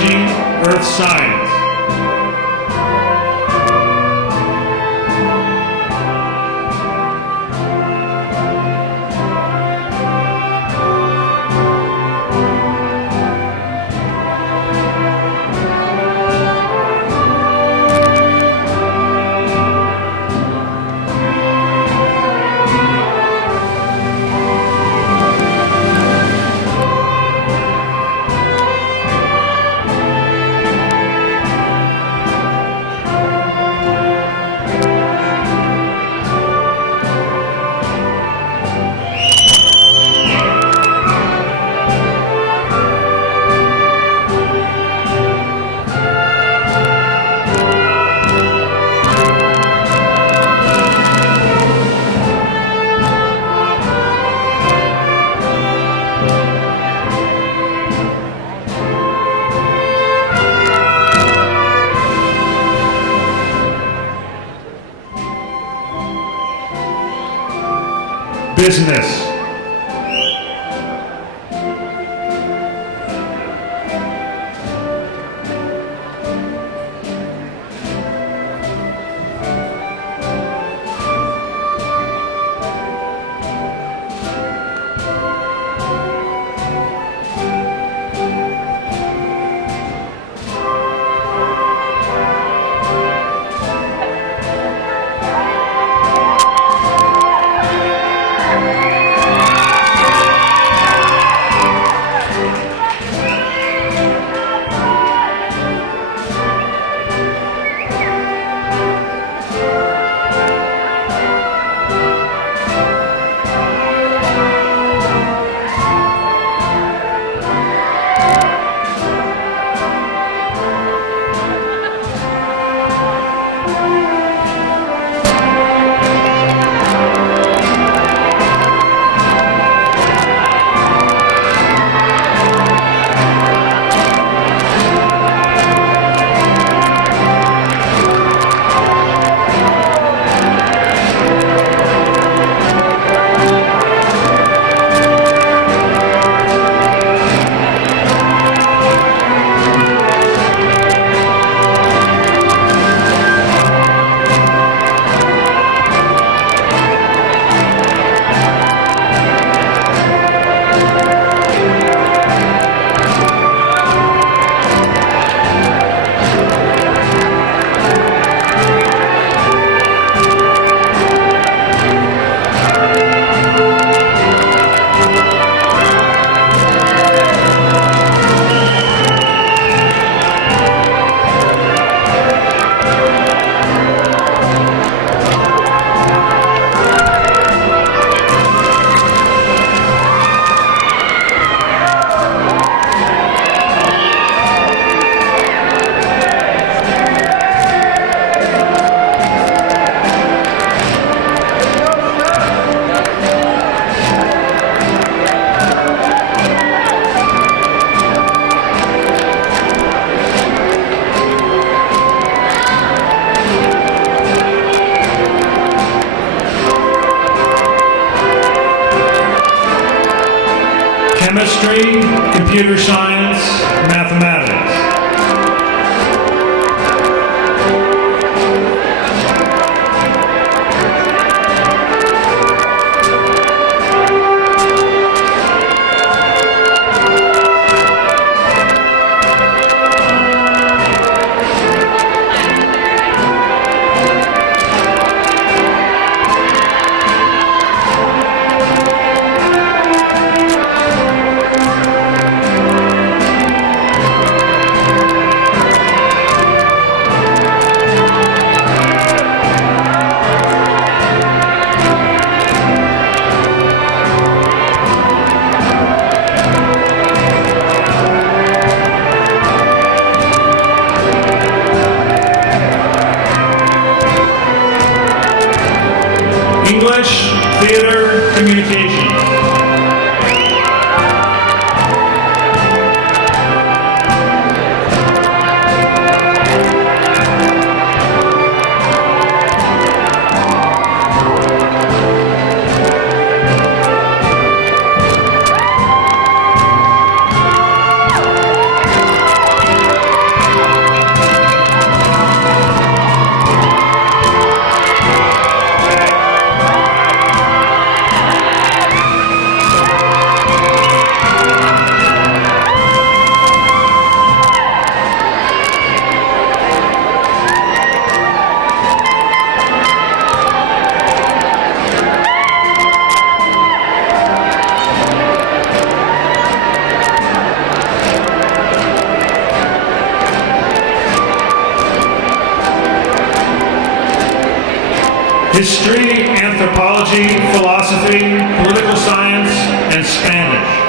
Biology, Earth Science. Business. Chemistry, computer science, mathematics. English, theater, communication. history, anthropology, philosophy, political science, and Spanish.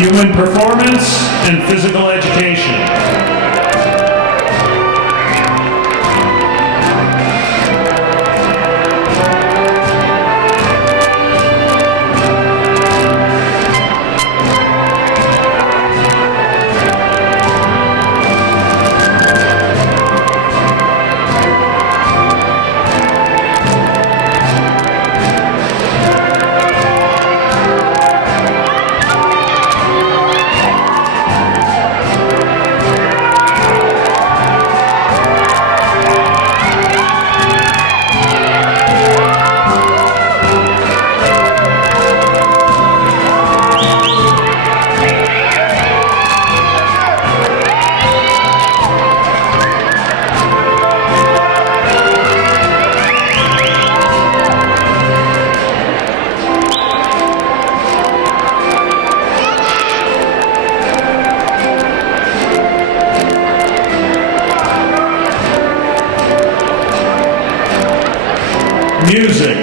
Human performance and physical education. Music.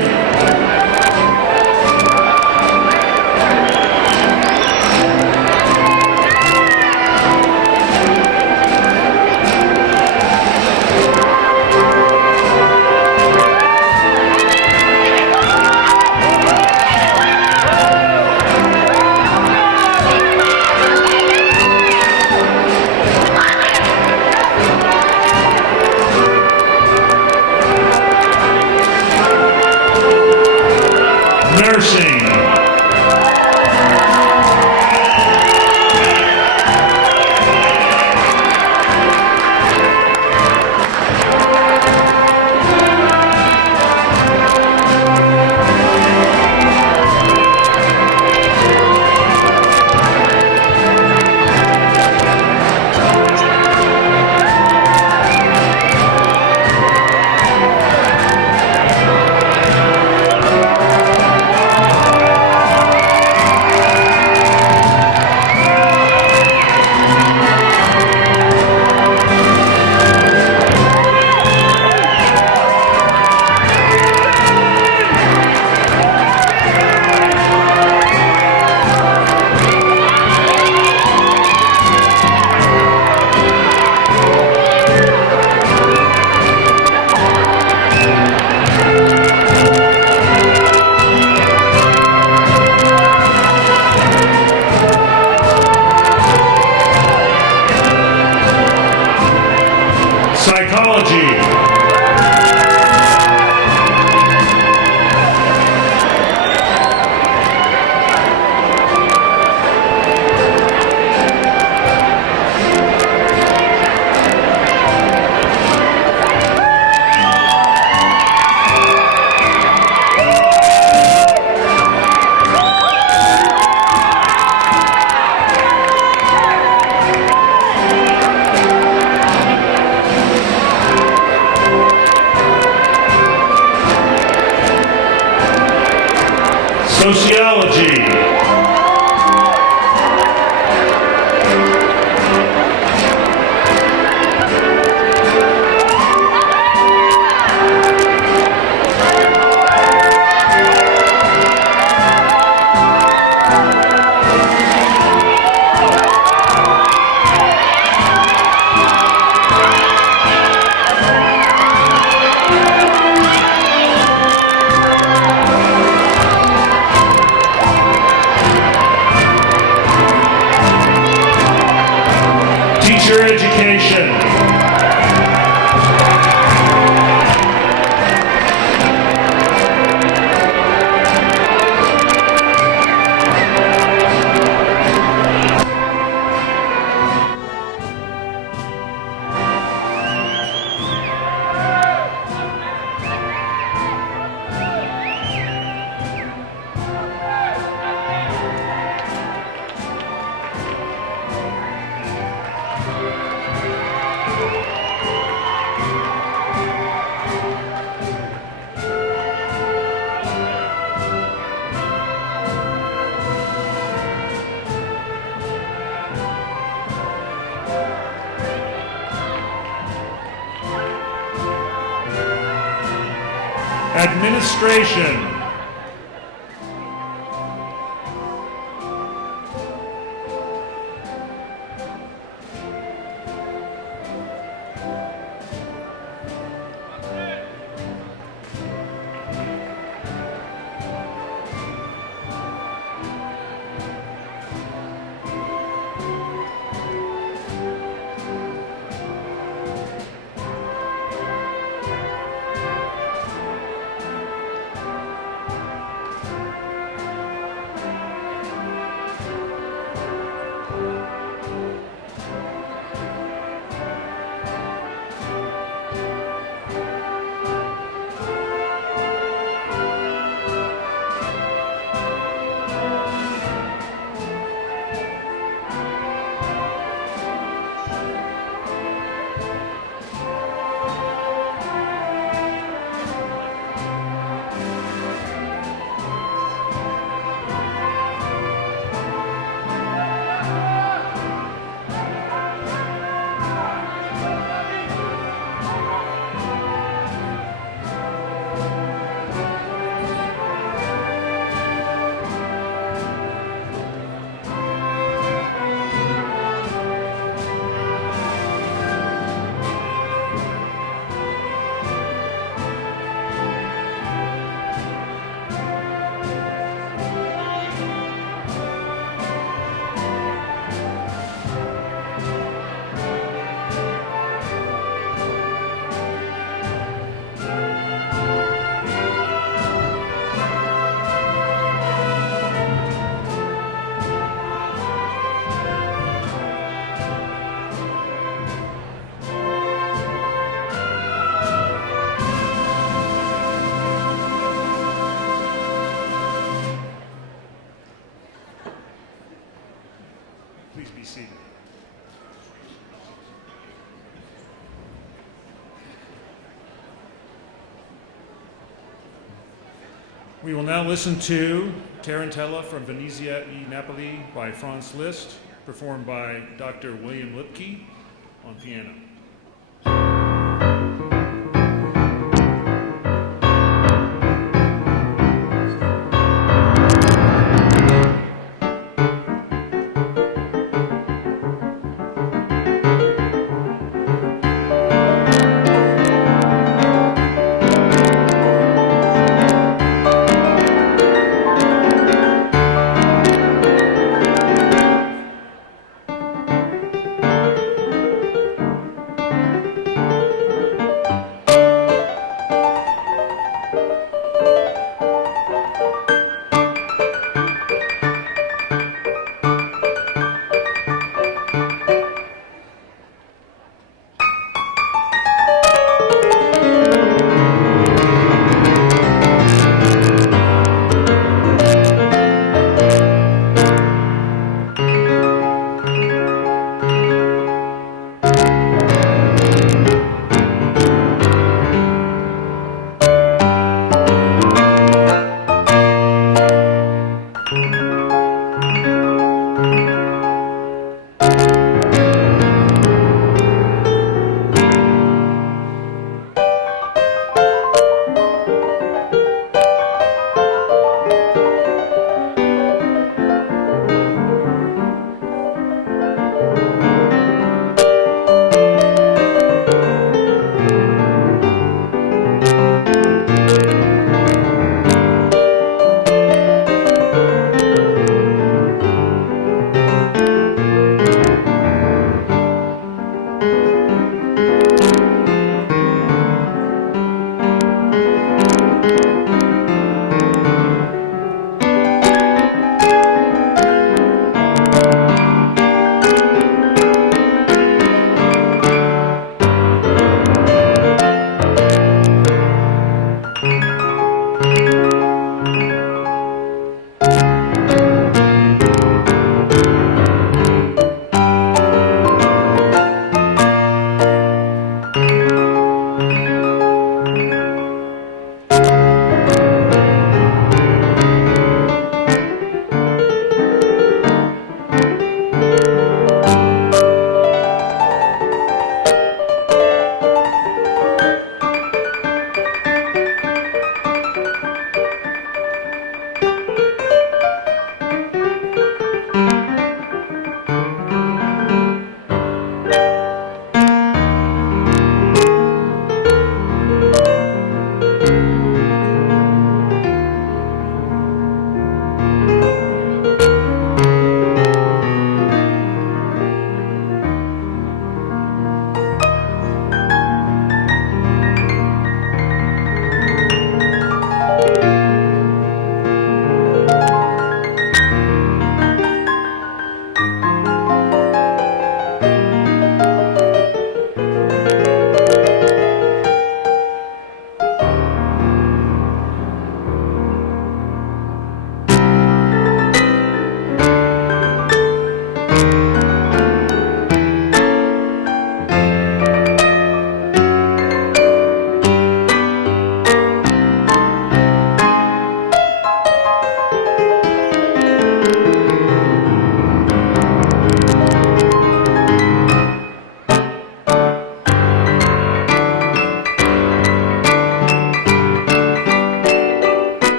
Nursing. Psychology. Sociology. Teacher education. Administration. Please be seated. We will now listen to Tarantella from Venezia e Napoli by Franz Liszt, performed by Dr. William Lipke on piano.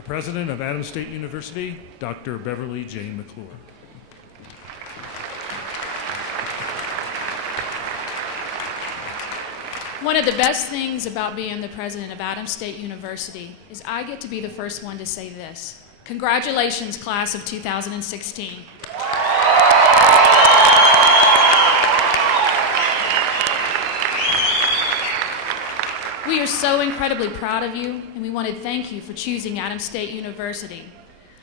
the president of Adams State University, Dr. Beverlee J. McClure. One of the best things about being the president of Adams State University is I get to be the first one to say this. Congratulations, class of 2016. We are so incredibly proud of you, and we want to thank you for choosing Adams State University.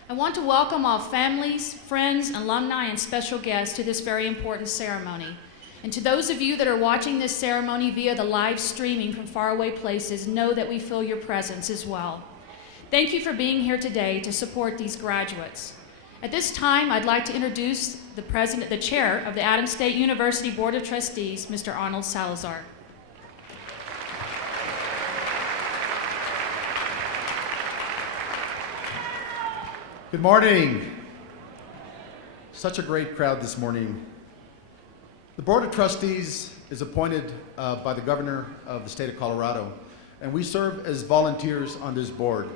I want to welcome all families, friends, alumni, and special guests to this very important ceremony. And to those of you that are watching this ceremony via the live streaming from faraway places, know that we feel your presence as well. Thank you for being here today to support these graduates. At this time, I'd like to introduce the chair of the Adams State University Board of Trustees, Mr. Arnold Salazar. Good morning. Such a great crowd this morning. The Board of Trustees is appointed by the Governor of the state of Colorado, and we serve as volunteers on this board.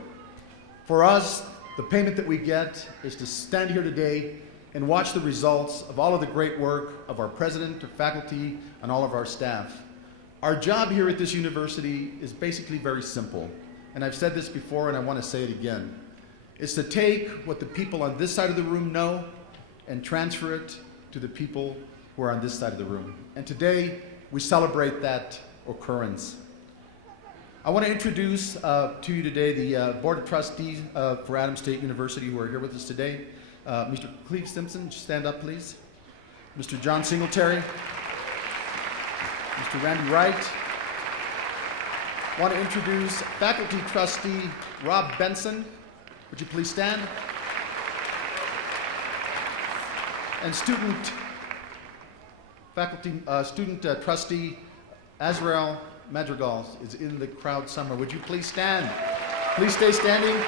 For us, the payment that we get is to stand here today and watch the results of all of the great work of our president, our faculty, and all of our staff. Our job here at this university is basically very simple, and I've said this before and I want to say it again. It's to take what the people on this side of the room know and transfer it to the people who are on this side of the room. And today, we celebrate that occurrence. I want to introduce to you today the Board of Trustees for Adams State University who are here with us today. Mr. Cleve Simpson, stand up please. Mr. John Singletary. Mr. Randy Wright. I want to introduce Faculty Trustee Rob Benson. Would you please stand? And Student Trustee Azrael Madrigal is in the crowd somewhere. Would you please stand? Please stay standing.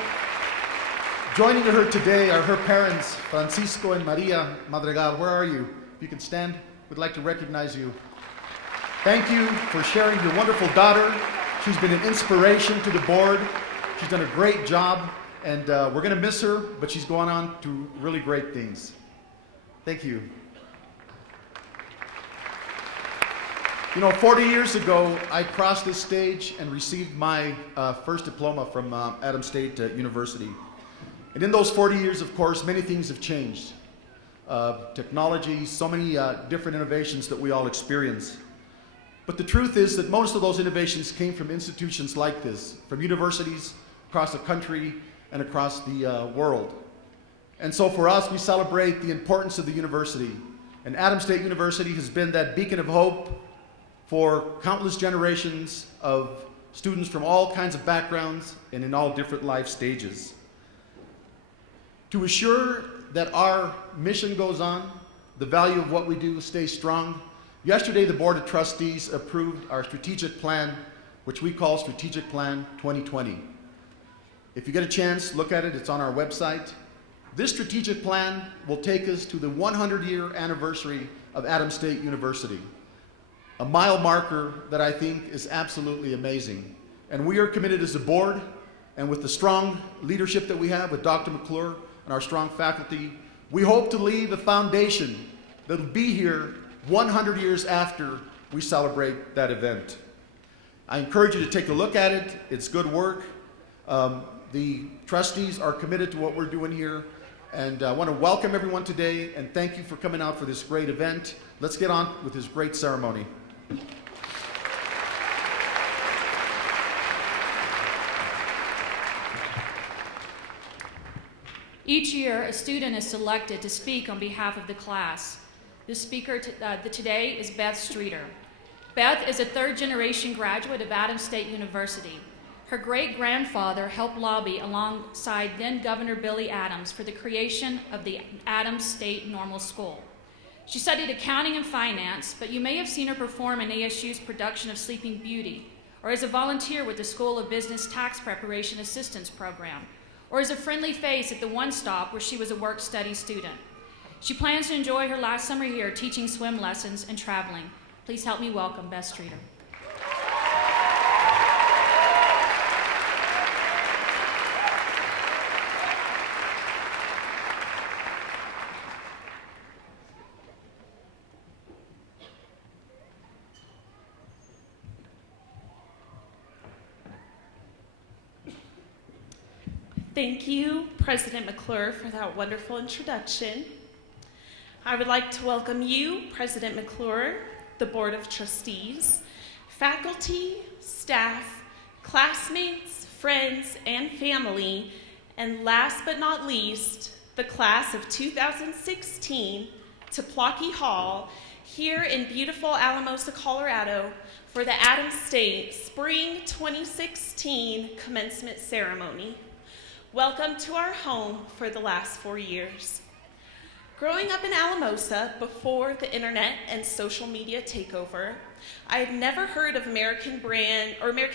Joining her today are her parents, Francisco and Maria Madrigal. Where are you? If you can stand, we'd like to recognize you. Thank you for sharing your wonderful daughter. She's been an inspiration to the board. She's done a great job, and we're going to miss her, but she's going on to really great things. Thank you. You know, 40 years ago, I crossed this stage and received my first diploma from Adams State University. And in those 40 years, of course, many things have changed. Technology, so many different innovations that we all experience. But the truth is that most of those innovations came from institutions like this, from universities across the country and across the world. And so for us, we celebrate the importance of the university. And Adams State University has been that beacon of hope for countless generations of students from all kinds of backgrounds and in all different life stages. To assure that our mission goes on, the value of what we do stays strong, yesterday the Board of Trustees approved our strategic plan, which we call Strategic Plan 2020. If you get a chance, look at it. It's on our website. This strategic plan will take us to the 100-year anniversary of Adams State University, a mile marker that I think is absolutely amazing. And we are committed as a board, and with the strong leadership that we have with Dr. McClure and our strong faculty, we hope to leave a foundation that will be here 100 years after we celebrate that event. I encourage you to take a look at it. It's good work. The trustees are committed to what we're doing here, and I want to welcome everyone today and thank you for coming out for this great event. Let's get on with this great ceremony. Each year, a student is selected to speak on behalf of the class. The speaker today is Beth Streeter. Beth is a third-generation graduate of Adams State University. Her great-grandfather helped lobby alongside then-Governor Billy Adams for the creation of the Adams State Normal School. She studied accounting and finance, but you may have seen her perform in ASU's production of Sleeping Beauty, or as a volunteer with the School of Business Tax Preparation Assistance Program, or as a friendly face at the One Stop where she was a work-study student. She plans to enjoy her last summer here teaching swim lessons and traveling. Please help me welcome Beth Streeter. Thank you, President McClure, for that wonderful introduction. I would like to welcome you, President McClure, the Board of Trustees, faculty, staff, classmates, friends, and family, and last but not least, the class of 2016 to Plocky Hall here in beautiful Alamosa, Colorado for the Adams State Spring 2016 Commencement Ceremony. Welcome to our home for the last 4 years. Growing up in Alamosa before the internet and social media takeover, I had never heard of American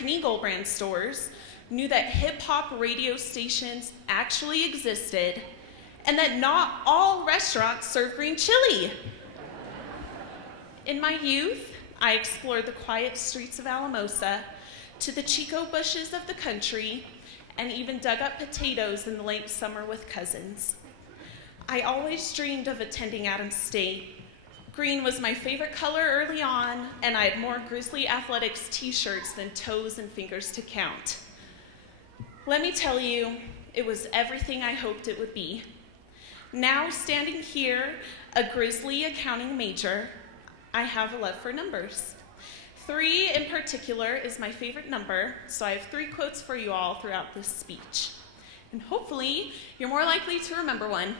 Eagle brand stores, knew that hip-hop radio stations actually existed, and that not all restaurants serve green chili. In my youth, I explored the quiet streets of Alamosa to the Chico bushes of the country and even dug up potatoes in the late summer with cousins. I always dreamed of attending Adams State. Green was my favorite color early on, and I had more Grizzly Athletics t-shirts than toes and fingers to count. Let me tell you, it was everything I hoped it would be. Now standing here, a Grizzly accounting major, I have a love for numbers. 3 in particular is my favorite number, so I have 3 quotes for you all throughout this speech. And hopefully, you're more likely to remember one.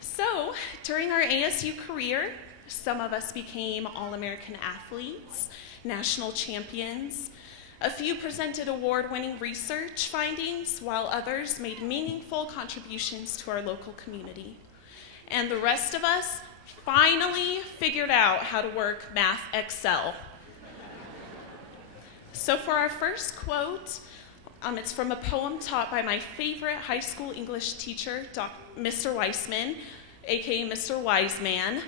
So, during our ASU career, some of us became All-American athletes, national champions. A few presented award-winning research findings, while others made meaningful contributions to our local community. And the rest of us finally figured out how to work Math Excel. So for our first quote, it's from a poem taught by my favorite high school English teacher, Mr. Weissman, aka Mr. Wiseman.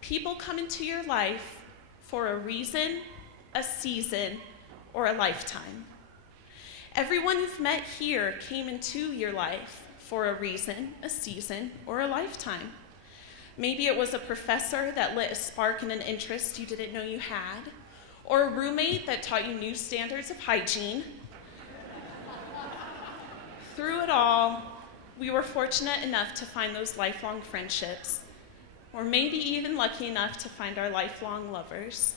People come into your life for a reason, a season, or a lifetime. Everyone you've met here came into your life for a reason, a season, or a lifetime. Maybe it was a professor that lit a spark in an interest you didn't know you had, or a roommate that taught you new standards of hygiene. Through it all, we were fortunate enough to find those lifelong friendships, or maybe even lucky enough to find our lifelong lovers.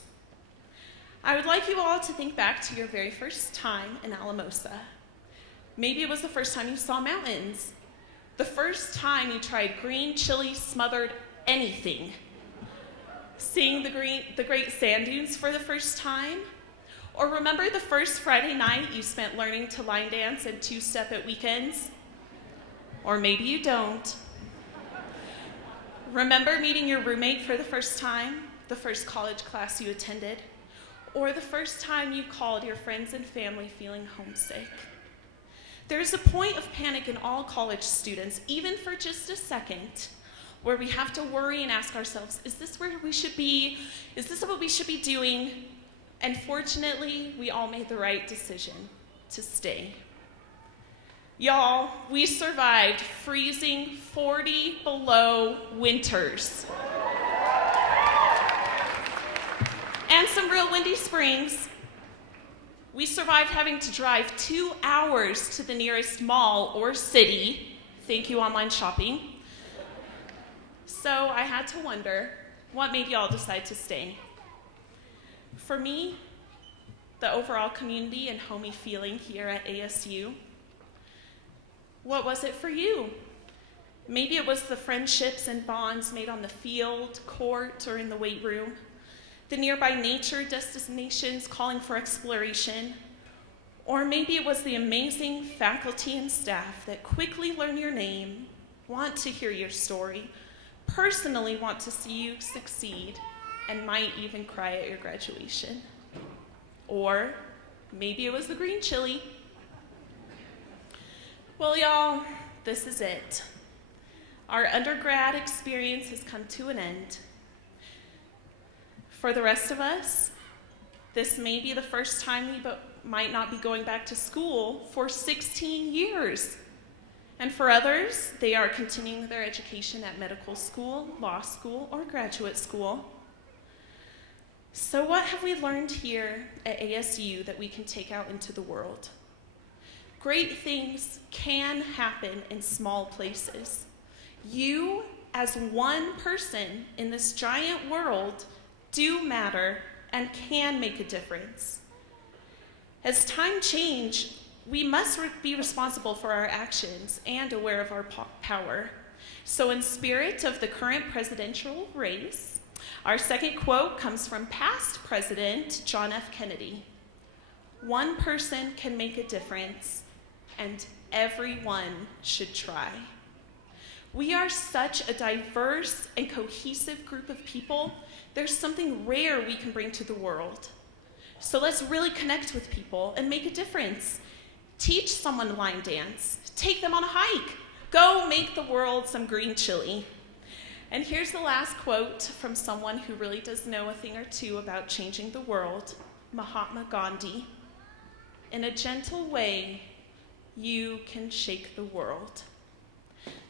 I would like you all to think back to your very first time in Alamosa. Maybe it was the first time you saw mountains, the first time you tried green chili smothered anything, seeing the great sand dunes for the first time, or remember the first Friday night you spent learning to line dance and two-step at weekends? Or maybe you don't. Remember meeting your roommate for the first time, the first college class you attended, or the first time you called your friends and family feeling homesick. There's a point of panic in all college students, even for just a second, where we have to worry and ask ourselves, is this where we should be? Is this what we should be doing? And fortunately, we all made the right decision to stay. Y'all, we survived freezing 40 below winters. And some real windy springs. We survived having to drive 2 hours to the nearest mall or city. Thank you, online shopping. So I had to wonder, what made y'all decide to stay? For me, the overall community and homey feeling here at ASU. What was it for you? Maybe it was the friendships and bonds made on the field, court, or in the weight room, the nearby nature destinations calling for exploration, or maybe it was the amazing faculty and staff that quickly learn your name, want to hear your story, personally want to see you succeed, and might even cry at your graduation. Or maybe it was the green chili. Well, y'all, this is it. Our undergrad experience has come to an end. For the rest of us, this may be the first time we might not be going back to school for 16 years. And for others, they are continuing their education at medical school, law school, or graduate school. So what have we learned here at ASU that we can take out into the world? Great things can happen in small places. You, as one person in this giant world, do matter and can make a difference. As time changes, we must be responsible for our actions and aware of our power. So in spirit of the current presidential race, our second quote comes from past President John F. Kennedy. One person can make a difference, and everyone should try. We are such a diverse and cohesive group of people. There's something rare we can bring to the world. So let's really connect with people and make a difference. Teach someone to line dance. Take them on a hike. Go make the world some green chili. And here's the last quote from someone who really does know a thing or two about changing the world, Mahatma Gandhi. In a gentle way, you can shake the world.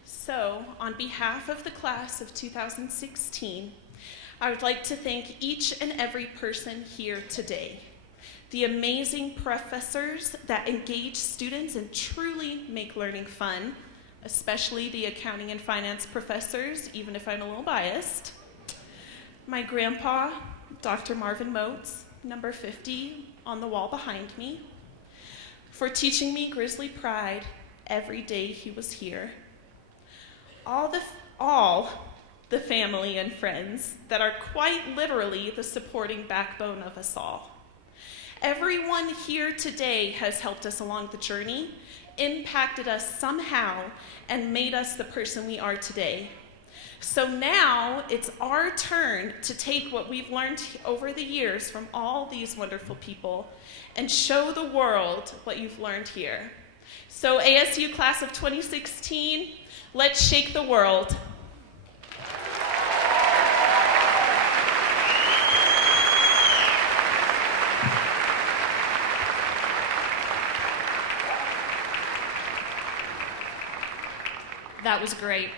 So, on behalf of the class of 2016, I would like to thank each and every person here today. The amazing professors that engage students and truly make learning fun, especially the accounting and finance professors, even if I'm a little biased. My grandpa, Dr. Marvin Motes, number 50 on the wall behind me, for teaching me Grizzly Pride every day he was here. All the family and friends that are quite literally the supporting backbone of us all. Everyone here today has helped us along the journey, impacted us somehow, and made us the person we are today. So now it's our turn to take what we've learned over the years from all these wonderful people and show the world what you've learned here. So ASU class of 2016, let's shake the world. That was great.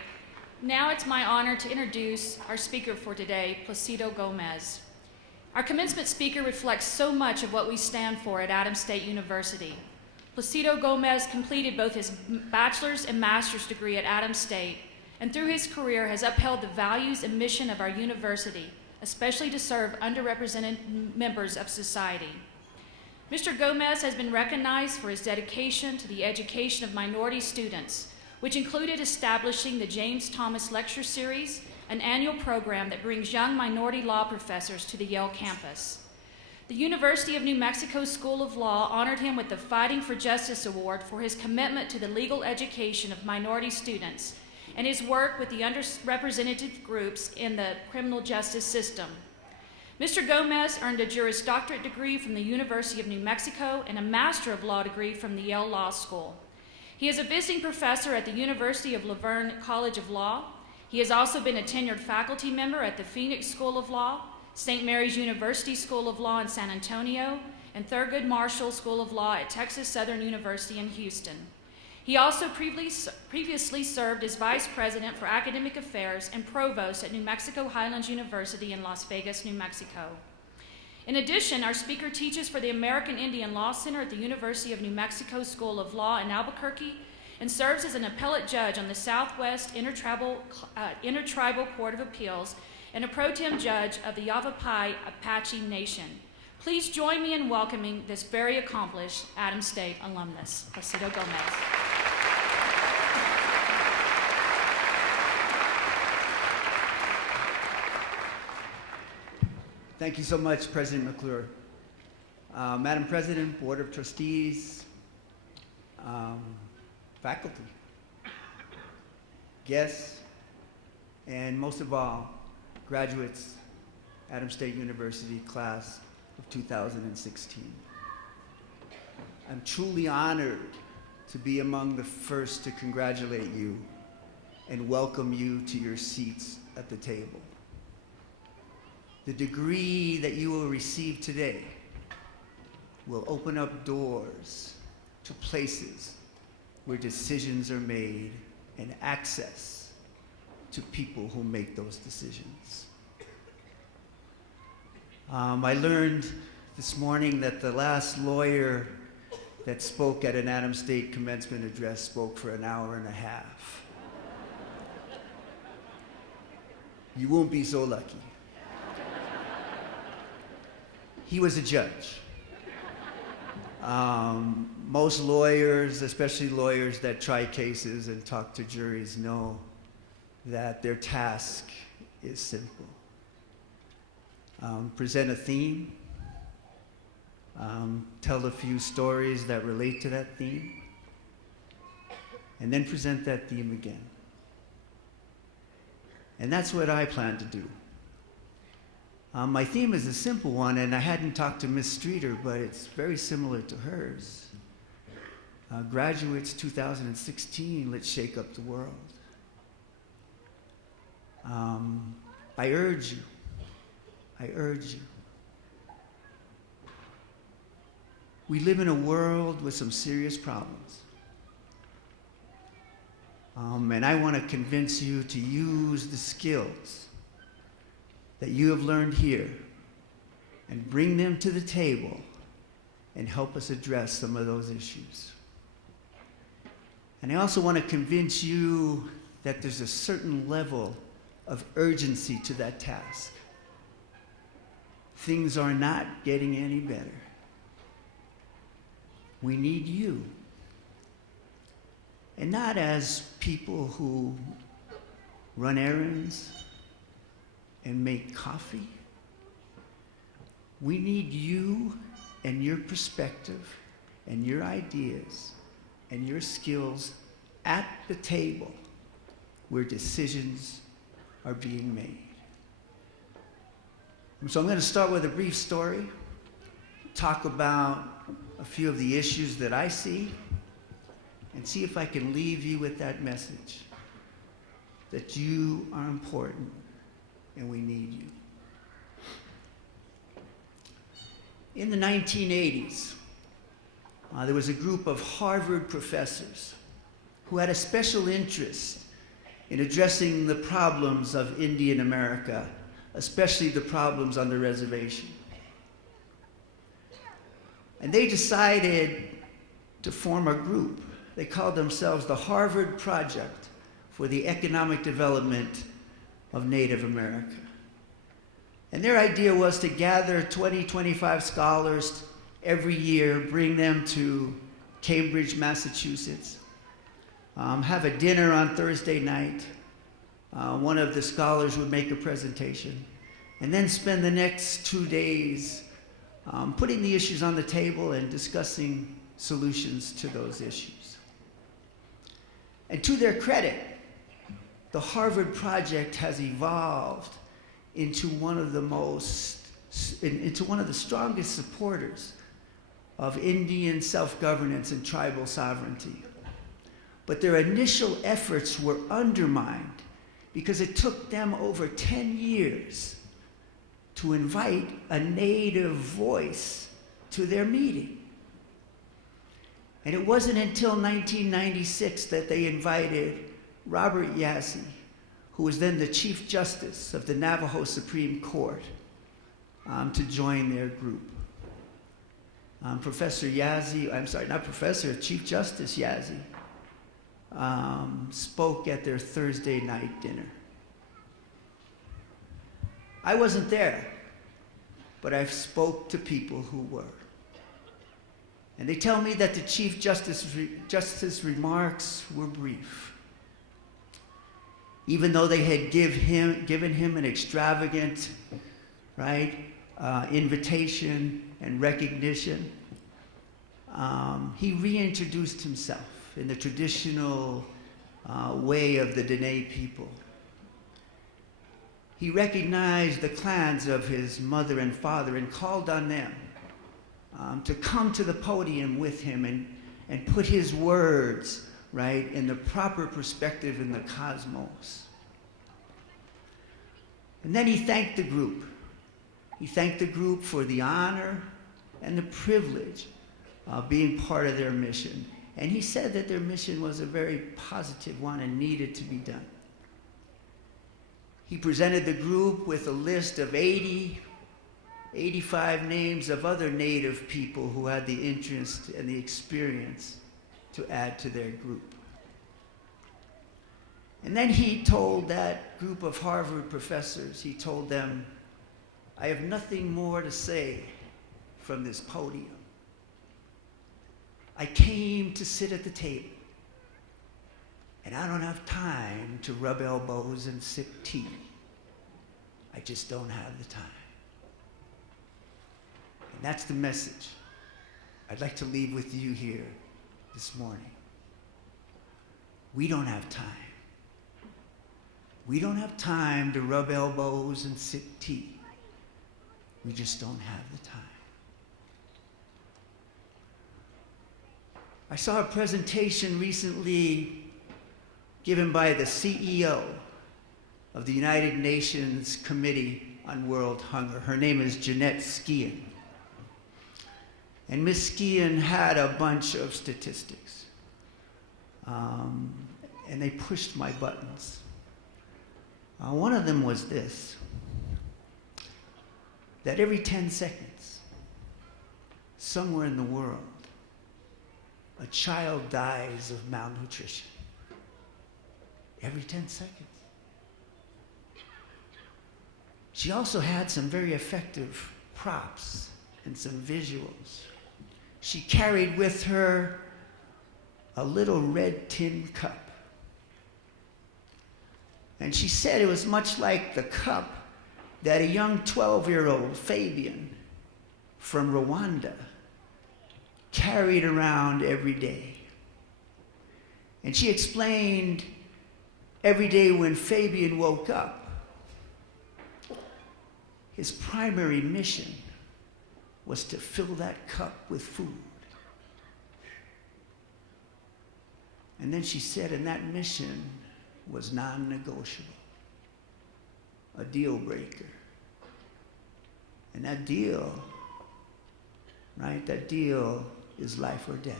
Now it's my honor to introduce our speaker for today, Placido Gomez. Our commencement speaker reflects so much of what we stand for at Adams State University. Placido Gomez completed both his bachelor's and master's degree at Adams State, and through his career has upheld the values and mission of our university, especially to serve underrepresented members of society. Mr. Gomez has been recognized for his dedication to the education of minority students, which included establishing the James Thomas Lecture Series, an annual program that brings young minority law professors to the Yale campus. The University of New Mexico School of Law honored him with the Fighting for Justice Award for his commitment to the legal education of minority students and his work with the underrepresented groups in the criminal justice system. Mr. Gomez earned a Juris Doctorate degree from the University of New Mexico and a Master of Law degree from the Yale Law School. He is a visiting professor at the University of Laverne College of Law. He has also been a tenured faculty member at the Phoenix School of Law, St. Mary's University School of Law in San Antonio, and Thurgood Marshall School of Law at Texas Southern University in Houston. He also previously served as Vice President for Academic Affairs and Provost at New Mexico Highlands University in Las Vegas, New Mexico. In addition, our speaker teaches for the American Indian Law Center at the University of New Mexico School of Law in Albuquerque and serves as an appellate judge on the Southwest Intertribal Court of Appeals and a pro tem judge of the Yavapai Apache Nation. Please join me in welcoming this very accomplished Adams State alumnus, Placido Gomez. Thank you so much, President McClure. Madam President, Board of Trustees, faculty, guests, and most of all, graduates, Adams State University class of 2016. I'm truly honored to be among the first to congratulate you and welcome you to your seats at the table. The degree that you will receive today will open up doors to places where decisions are made and access to people who make those decisions. I learned this morning that the last lawyer that spoke at an Adams State commencement address spoke for an hour and a half. You won't be so lucky. He was a judge. Most lawyers, especially lawyers that try cases and talk to juries, know that their task is simple. Present a theme, tell a few stories that relate to that theme, and then present that theme again. And that's what I plan to do. My theme is a simple one, and I hadn't talked to Miss Streeter, but it's very similar to hers. Graduates 2016, let's shake up the world. I urge you, we live in a world with some serious problems. And I want to convince you to use the skills that you have learned here and bring them to the table and help us address some of those issues. And I also want to convince you that there's a certain level of urgency to that task. Things are not getting any better. We need you. And not as people who run errands and make coffee. We need you and your perspective and your ideas and your skills at the table where decisions are being made. So I'm going to start with a brief story, talk about a few of the issues that I see, and see if I can leave you with that message that you are important and we need you. In the 1980s, there was a group of Harvard professors who had a special interest in addressing the problems of Indian America, especially the problems on the reservation. And they decided to form a group. They called themselves the Harvard Project for the Economic Development of Native America. And their idea was to gather 20, 25 scholars every year, bring them to Cambridge, Massachusetts, have a dinner on Thursday night. One of the scholars would make a presentation, and then spend the next 2 days putting the issues on the table and discussing solutions to those issues. And to their credit, the Harvard Project has evolved into one of the strongest supporters of Indian self-governance and tribal sovereignty. But their initial efforts were undermined because it took them over 10 years to invite a native voice to their meeting. And it wasn't until 1996 that they invited Robert Yazzie, who was then the Chief Justice of the Navajo Supreme Court, to join their group. Chief Justice Yazzie spoke at their Thursday night dinner. I wasn't there, but I spoke to people who were. And they tell me that the Chief Justice's remarks were brief. Even though they had given him an extravagant, invitation and recognition, he reintroduced himself in the traditional way of the Dene people. He recognized the clans of his mother and father and called on them to come to the podium with him and put his words, in the proper perspective in the cosmos. And then he thanked the group. He thanked the group for the honor and the privilege of being part of their mission. And he said that their mission was a very positive one and needed to be done. He presented the group with a list of 80 85 names of other Native people who had the interest and the experience to add to their group. And then he told that group of Harvard professors, he told them, I have nothing more to say from this podium. I came to sit at the table, and I don't have time to rub elbows and sip tea. I just don't have the time. And that's the message I'd like to leave with you here this morning. We don't have time. We don't have time to rub elbows and sip tea. We just don't have the time. I saw a presentation recently given by the CEO of the United Nations Committee on World Hunger. Her name is Jeanette Skian. And Ms. Skian had a bunch of statistics. And they pushed my buttons. One of them was this, that every 10 seconds, somewhere in the world, a child dies of malnutrition. Every 10 seconds. She also had some very effective props and some visuals. She carried with her a little red tin cup. And she said it was much like the cup that a young 12-year-old, Fabian, from Rwanda, carried around every day. And she explained every day when Fabian woke up, his primary mission was to fill that cup with food. And then she said, and that mission was non-negotiable, a deal breaker. And that deal, right, that deal is life or death.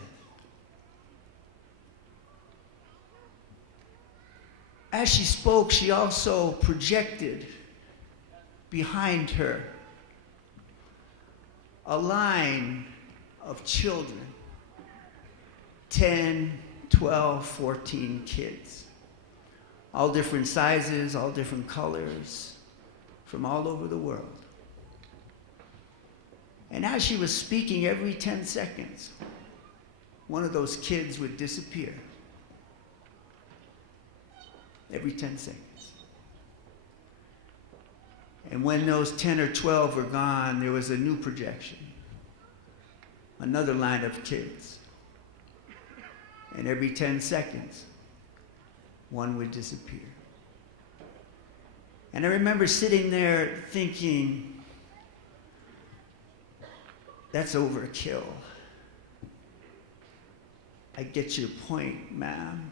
As she spoke, she also projected behind her a line of children, 10, 12, 14 kids. All different sizes, all different colors, from all over the world. And as she was speaking, every 10 seconds, one of those kids would disappear. Every 10 seconds. And when those 10 or 12 were gone, there was a new projection. Another line of kids. And every 10 seconds, one would disappear. And I remember sitting there thinking, that's overkill. I get your point, ma'am.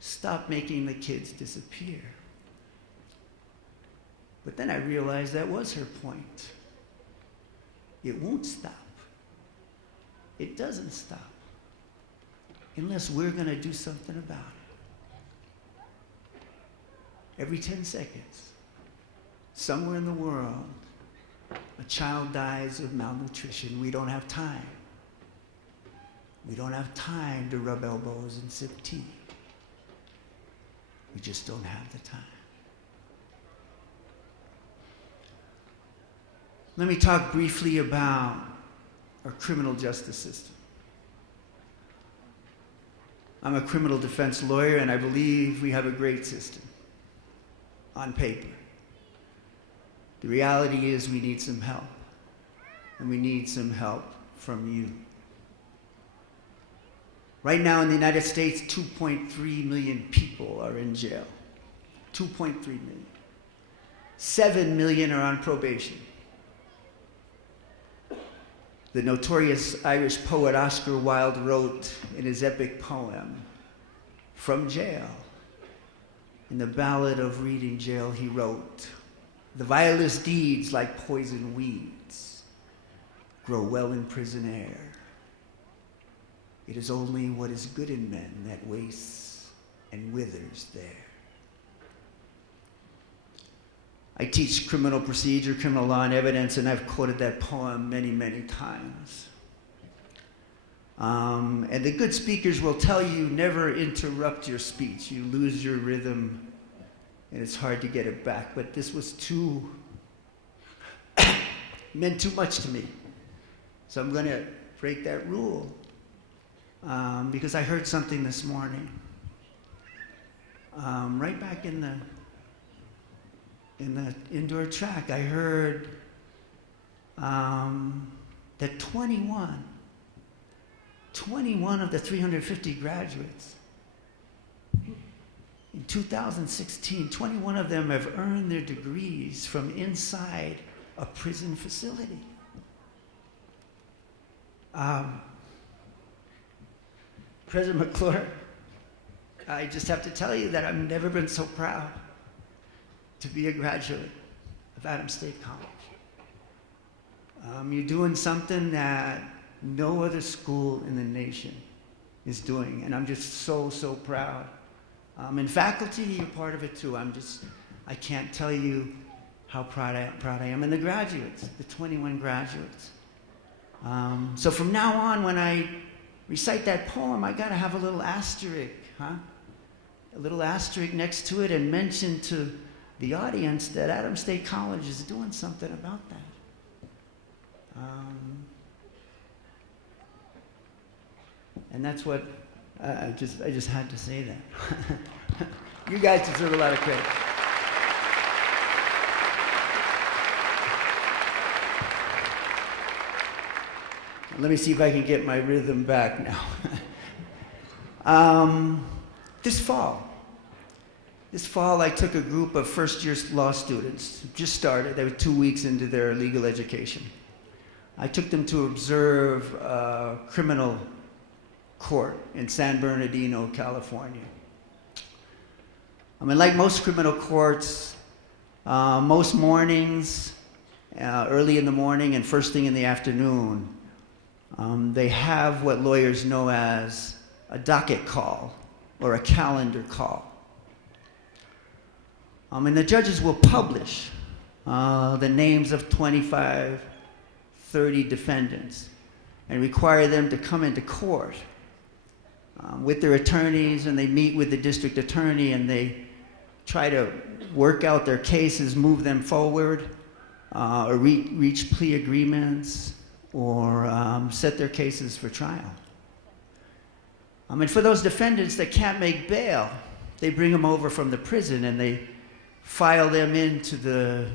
Stop making the kids disappear. But then I realized that was her point. It won't stop. It doesn't stop. Unless we're going to do something about it. Every 10 seconds, somewhere in the world, a child dies of malnutrition. We don't have time. We don't have time to rub elbows and sip tea. We just don't have the time. Let me talk briefly about our criminal justice system. I'm a criminal defense lawyer, and I believe we have a great system on paper. The reality is we need some help, and we need some help from you. Right now in the United States, 2.3 million people are in jail. 2.3 million. 7 million are on probation. The notorious Irish poet Oscar Wilde wrote in his epic poem, From Jail. In the Ballad of Reading Jail, he wrote, "The vilest deeds, like poison weeds, grow well in prison air. It is only what is good in men that wastes and withers there." I teach criminal procedure, criminal law and evidence, and I've quoted that poem many, many times. And the good speakers will tell you never interrupt your speech. You lose your rhythm, and it's hard to get it back. But this was meant too much to me. So I'm going to break that rule because I heard something this morning. Right back in the indoor track, I heard that 21 of the 350 graduates in 2016, 21 of them have earned their degrees from inside a prison facility. President McClure, I just have to tell you that I've never been so proud to be a graduate of Adams State College. You're doing something that no other school in the nation is doing, and I'm just so, so proud. And faculty, you're part of it too. I can't tell you how proud I am. And the graduates, the 21 graduates. So from now on, when I recite that poem, I gotta have a little asterisk, huh? A little asterisk next to it and mention to the audience that Adams State College is doing something about that. And that's what I just had to say that. You guys deserve a lot of credit. Let me see if I can get my rhythm back now. This fall, I took a group of first-year law students, just started. They were 2 weeks into their legal education. I took them to observe a criminal court in San Bernardino, California. I mean, like most criminal courts, most mornings, early in the morning and first thing in the afternoon, they have what lawyers know as a docket call or a calendar call. And the judges will publish the names of 25, 30 defendants and require them to come into court with their attorneys, and they meet with the district attorney and they try to work out their cases, move them forward, or reach plea agreements, or set their cases for trial. And for those defendants that can't make bail, they bring them over from the prison and they file them into the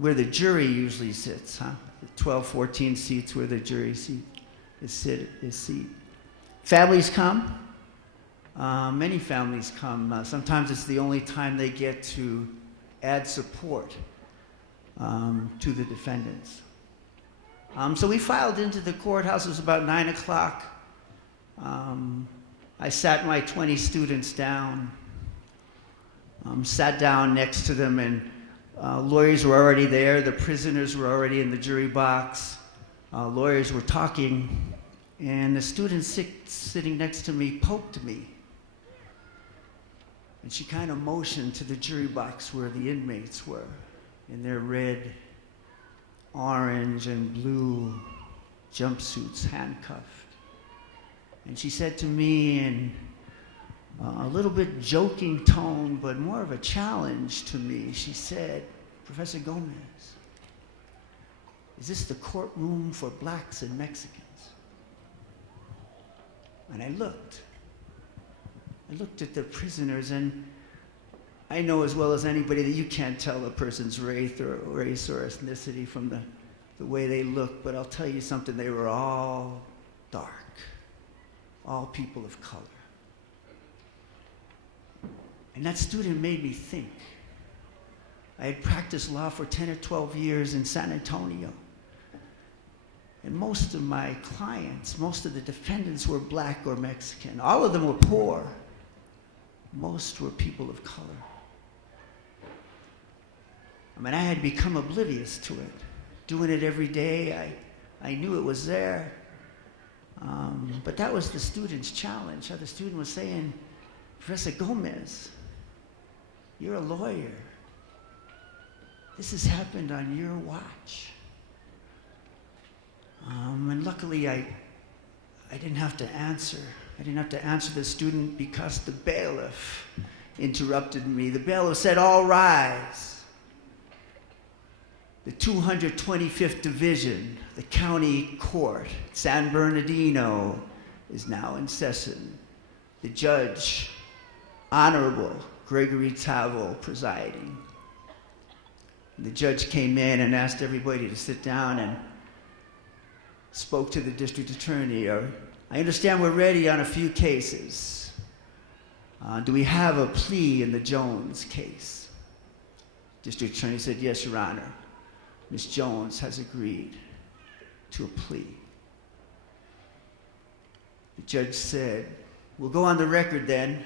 where the jury usually sits, huh? The 12, 14 seats where the jury seat is. Families come. Many families come. Sometimes it's the only time they get to add support to the defendants. So we filed into the courthouse. It was about 9 o'clock. I sat my 20 students down, sat down next to them, and lawyers were already there. The prisoners were already in the jury box. Lawyers were talking, and the student sitting next to me poked me. And she kind of motioned to the jury box where the inmates were in their red, orange, and blue jumpsuits, handcuffed. And she said to me in a little bit joking tone, but more of a challenge to me, she said, "Professor Gomez, is this the courtroom for blacks and Mexicans?" And I looked at the prisoners, and I know as well as anybody that you can't tell a person's race or ethnicity from the way they look, but I'll tell you something, they were all dark, all people of color. And that student made me think. I had practiced law for 10 or 12 years in San Antonio. And most of my clients, most of the defendants were black or Mexican. All of them were poor. Most were people of color. I mean, I had become oblivious to it. Doing it every day, I knew it was there. But that was the student's challenge. How the student was saying, "Professor Gomez, you're a lawyer. this has happened on your watch. And luckily, I didn't have to answer. I didn't have to answer the student because the bailiff interrupted me. The bailiff said, "All rise." The 225th Division, the county court, San Bernardino, is now in session. The judge, Honorable Gregory Tavel, presiding. The judge came in and asked everybody to sit down and spoke to the district attorney. I understand we're ready on a few cases. Do we have a plea in the Jones case? District attorney said, "Yes, Your Honor. Ms. Jones has agreed to a plea." The judge said, "We'll go on the record then.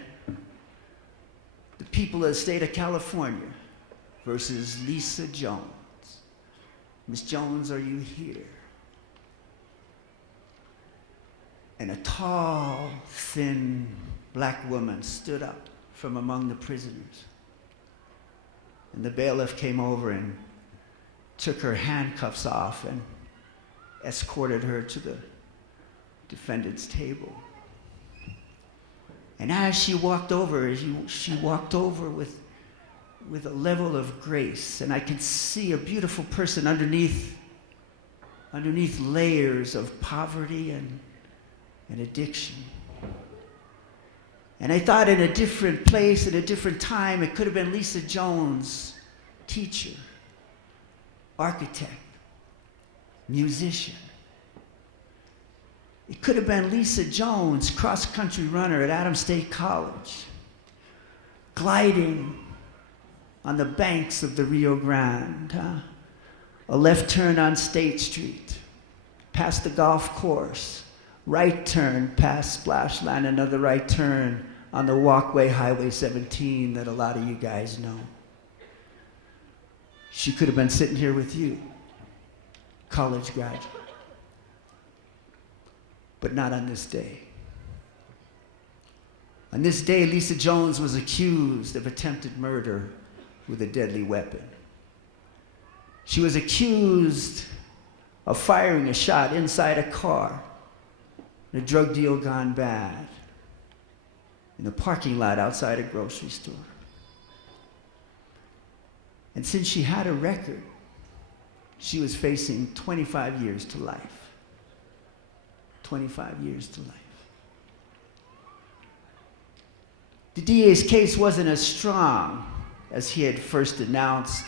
The people of the state of California versus Lisa Jones. Ms. Jones, are you here?" And a tall, thin, black woman stood up from among the prisoners. And the bailiff came over and took her handcuffs off and escorted her to the defendant's table. And as she walked over, she walked over with a level of grace. And I could see a beautiful person underneath layers of poverty and addiction. And I thought in a different place, at a different time, it could have been Lisa Jones, teacher, architect, musician. It could have been Lisa Jones, cross-country runner at Adams State College, gliding on the banks of the Rio Grande, a left turn on State Street, past the golf course, right turn past Splashland, another right turn on the walkway Highway 17 that a lot of you guys know. She could have been sitting here with you, college graduate. But not on this day. On this day, Lisa Jones was accused of attempted murder with a deadly weapon. She was accused of firing a shot inside a car in a drug deal gone bad in a parking lot outside a grocery store. And since she had a record, she was facing 25 years to life. 25 years to life. The DA's case wasn't as strong as he had first announced.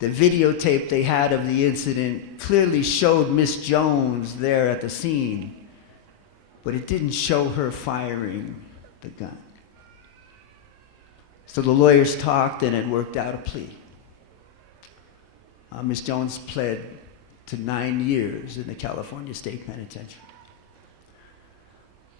The videotape they had of the incident clearly showed Miss Jones there at the scene, but it didn't show her firing the gun. So the lawyers talked and it worked out a plea. Miss Jones pled to 9 years in the California State Penitentiary.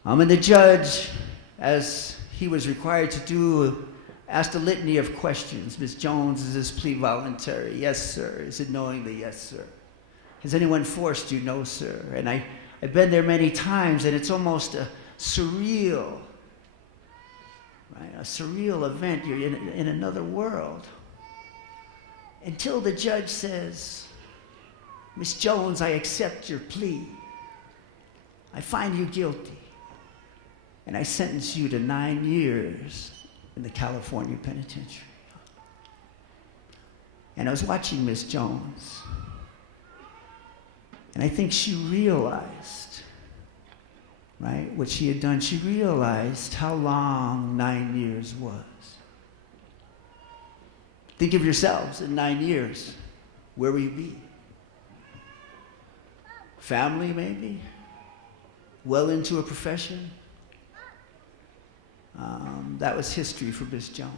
And the judge, as he was required to do, asked a litany of questions. Ms. Jones, is this plea voluntary? Yes, sir. Is it knowingly? Yes, sir. Has anyone forced you? No, sir. And I've been there many times, and it's almost a surreal, right? A surreal event. You're in another world. Until the judge says, Ms. Jones, I accept your plea. I find you guilty. And I sentence you to 9 years in the California Penitentiary. And I was watching Miss Jones, and I think she realized, right, what she had done. She realized how long 9 years was. Think of yourselves in 9 years. Where will you be? Family, maybe? Well into a profession? That was history for Miss Jones.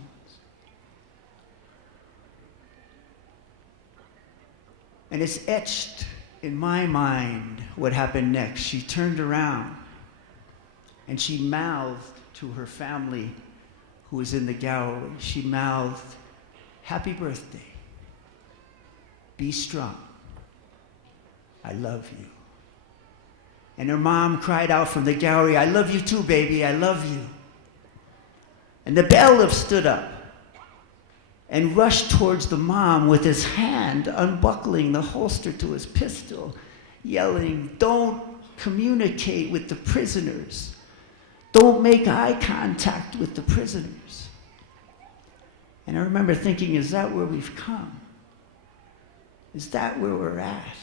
And it's etched in my mind what happened next. She turned around and she mouthed to her family who was in the gallery. She mouthed, "Happy birthday. Be strong. I love you." And her mom cried out from the gallery, "I love you too, baby. I love you." And the bailiff stood up and rushed towards the mom with his hand unbuckling the holster to his pistol, yelling, "Don't communicate with the prisoners. Don't make eye contact with the prisoners." And I remember thinking, is that where we've come? Is that where we're at?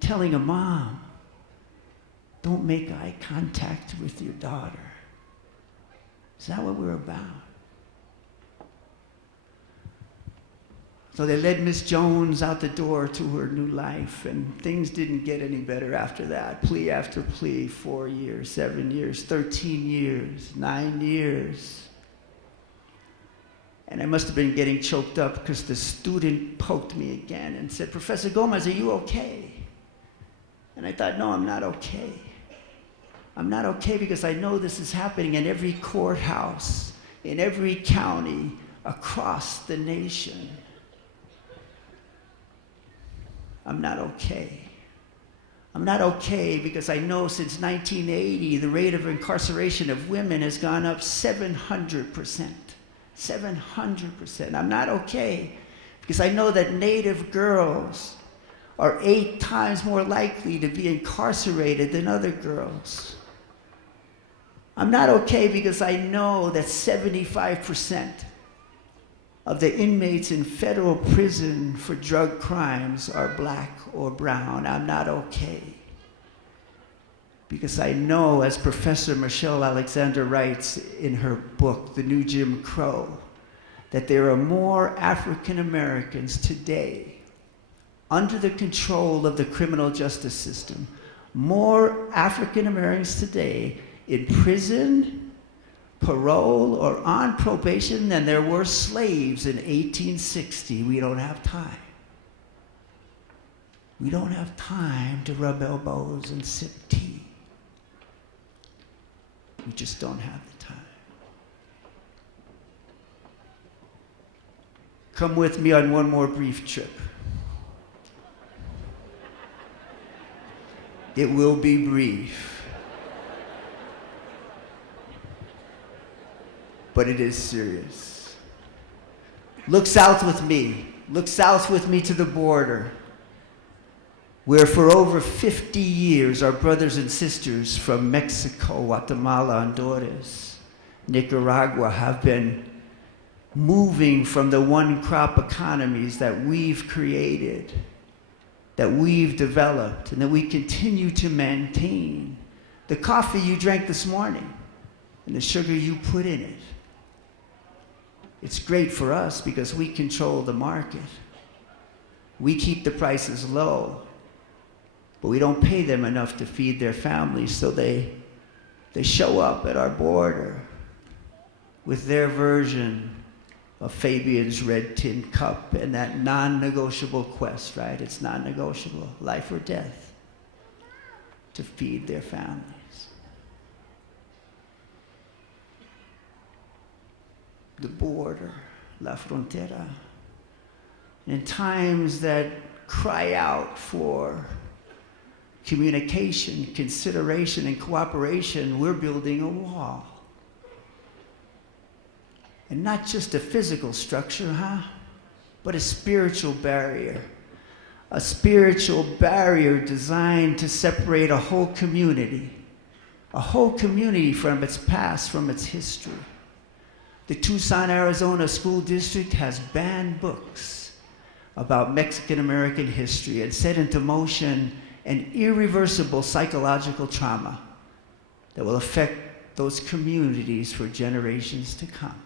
Telling a mom, don't make eye contact with your daughter. Is that what we're about? So they led Miss Jones out the door to her new life, and things didn't get any better after that. Plea after plea, 4 years, 7 years, 13 years, 9 years. And I must have been getting choked up because the student poked me again and said, "Professor Gomez, are you okay?" And I thought, no, I'm not okay. I'm not okay because I know this is happening in every courthouse, in every county, across the nation. I'm not okay. I'm not okay because I know since 1980, the rate of incarceration of women has gone up 700%. 700%. I'm not okay because I know that Native girls are 8 times more likely to be incarcerated than other girls. I'm not okay because I know that 75% of the inmates in federal prison for drug crimes are black or brown. I'm not okay because I know, as Professor Michelle Alexander writes in her book, The New Jim Crow, that there are more African Americans today under the control of the criminal justice system, more African Americans today in prison, parole, or on probation than there were slaves in 1860. We don't have time. We don't have time to rub elbows and sip tea. We just don't have the time. Come with me on one more brief trip. It will be brief. But it is serious. Look south with me. Look south with me to the border, where for over 50 years our brothers and sisters from Mexico, Guatemala, Honduras, Nicaragua have been moving from the one-crop economies that we've created, that we've developed, and that we continue to maintain. The coffee you drank this morning and the sugar you put in it, it's great for us because we control the market. We keep the prices low, but we don't pay them enough to feed their families, so they show up at our border with their version of Fabian's red tin cup and that non-negotiable quest, right? It's non-negotiable, life or death, to feed their families. The border, la frontera. In times that cry out for communication, consideration, and cooperation, we're building a wall. And not just a physical structure, but a spiritual barrier. A spiritual barrier designed to separate a whole community from its past, from its history. The Tucson, Arizona School District has banned books about Mexican American history and set into motion an irreversible psychological trauma that will affect those communities for generations to come.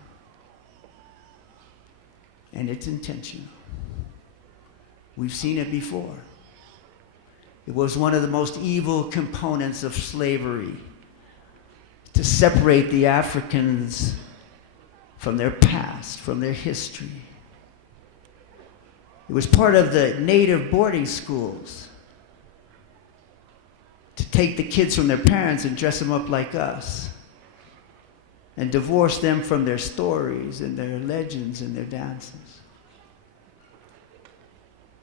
And it's intentional. We've seen it before. It was one of the most evil components of slavery to separate the Africans from their past, from their history. It was part of the native boarding schools to take the kids from their parents and dress them up like us and divorce them from their stories and their legends and their dances.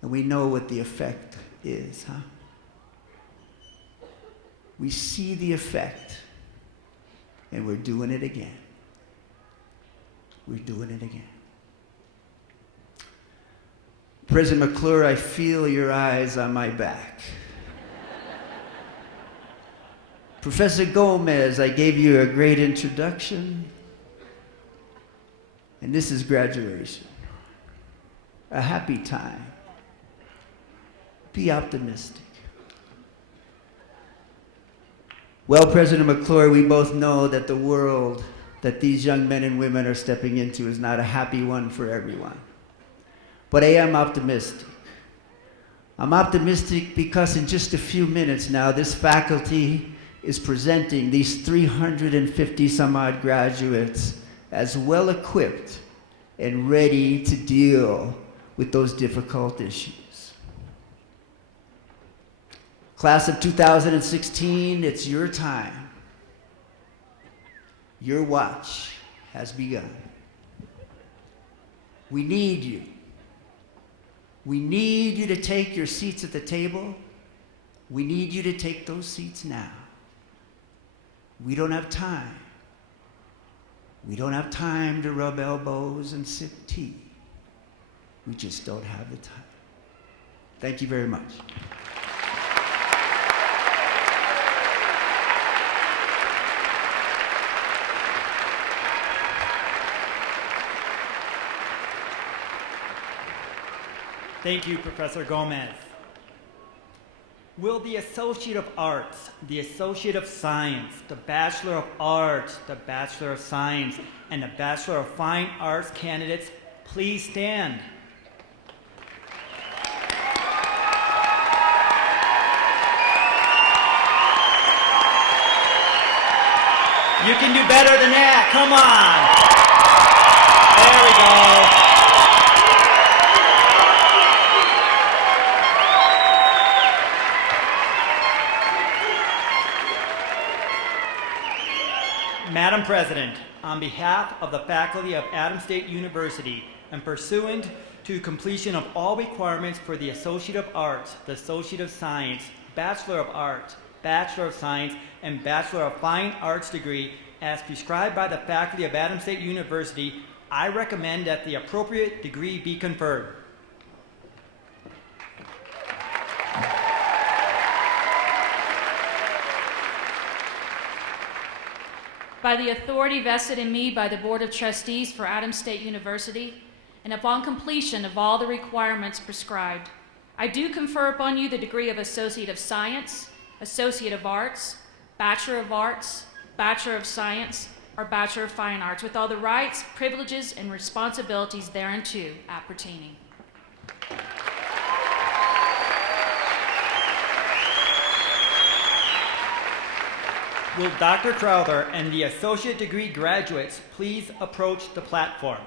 And we know what the effect is, We see the effect, and we're doing it again. We're doing it again. President McClure, I feel your eyes on my back. Professor Gomez, I gave you a great introduction, and this is graduation. A happy time. Be optimistic. Well, President McClure, we both know that the world that these young men and women are stepping into is not a happy one for everyone. But I am optimistic. I'm optimistic because in just a few minutes now, this faculty is presenting these 350 some odd graduates as well equipped and ready to deal with those difficult issues. Class of 2016, it's your time. Your watch has begun. We need you. We need you to take your seats at the table. We need you to take those seats now. We don't have time. We don't have time to rub elbows and sip tea. We just don't have the time. Thank you very much. Thank you, Professor Gomez. Will the Associate of Arts, the Associate of Science, the Bachelor of Arts, the Bachelor of Science, and the Bachelor of Fine Arts candidates please stand? You can do better than that, come on. There we go. Madam President, on behalf of the faculty of Adams State University and pursuant to completion of all requirements for the Associate of Arts, the Associate of Science, Bachelor of Arts, Bachelor of Science, and Bachelor of Fine Arts degree as prescribed by the faculty of Adams State University, I recommend that the appropriate degree be conferred. By the authority vested in me by the Board of Trustees for Adams State University, and upon completion of all the requirements prescribed, I do confer upon you the degree of Associate of Science, Associate of Arts, Bachelor of Arts, Bachelor of Science, or Bachelor of Fine Arts, with all the rights, privileges, and responsibilities thereunto appertaining. Will Dr. Crowther and the associate degree graduates please approach the platform?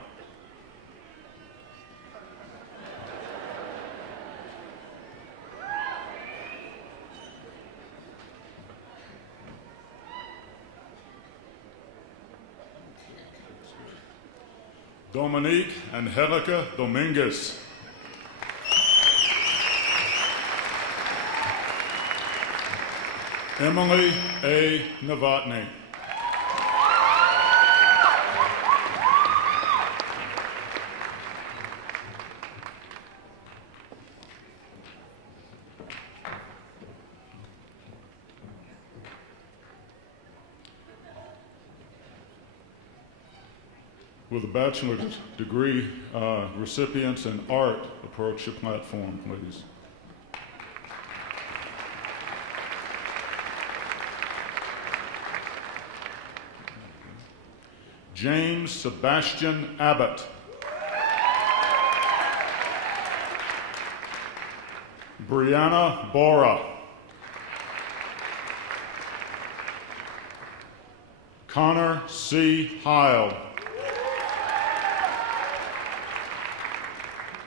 Dominique Angelica Dominguez. Emily A. Novotny. Will the bachelor's degree recipients in art approach the platform, please? James Sebastian Abbott. Brianna Bora. Connor C. Heil.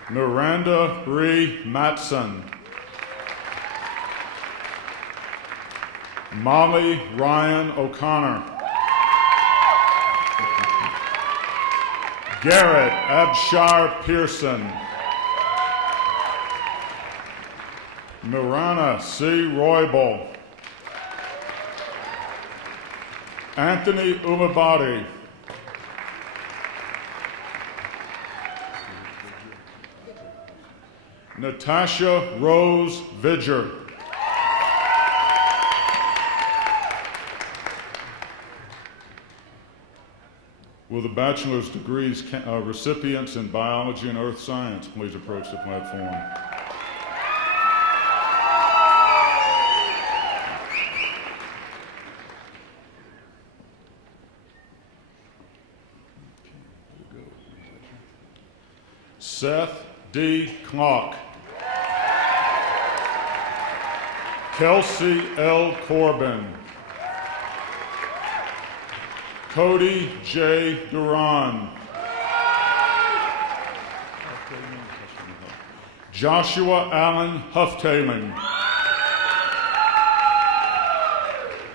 Miranda Ree Matson. Molly Ryan O'Connor. Garrett Abshar Pearson. Mirana C. Roybal. Anthony Ulabadi. Natasha Rose Vidger. Will the bachelor's degrees recipients in biology and earth science please approach the platform? Seth D. Klock. Kelsey L. Corbin. Cody J. Duran. Joshua Allen Hufftaling.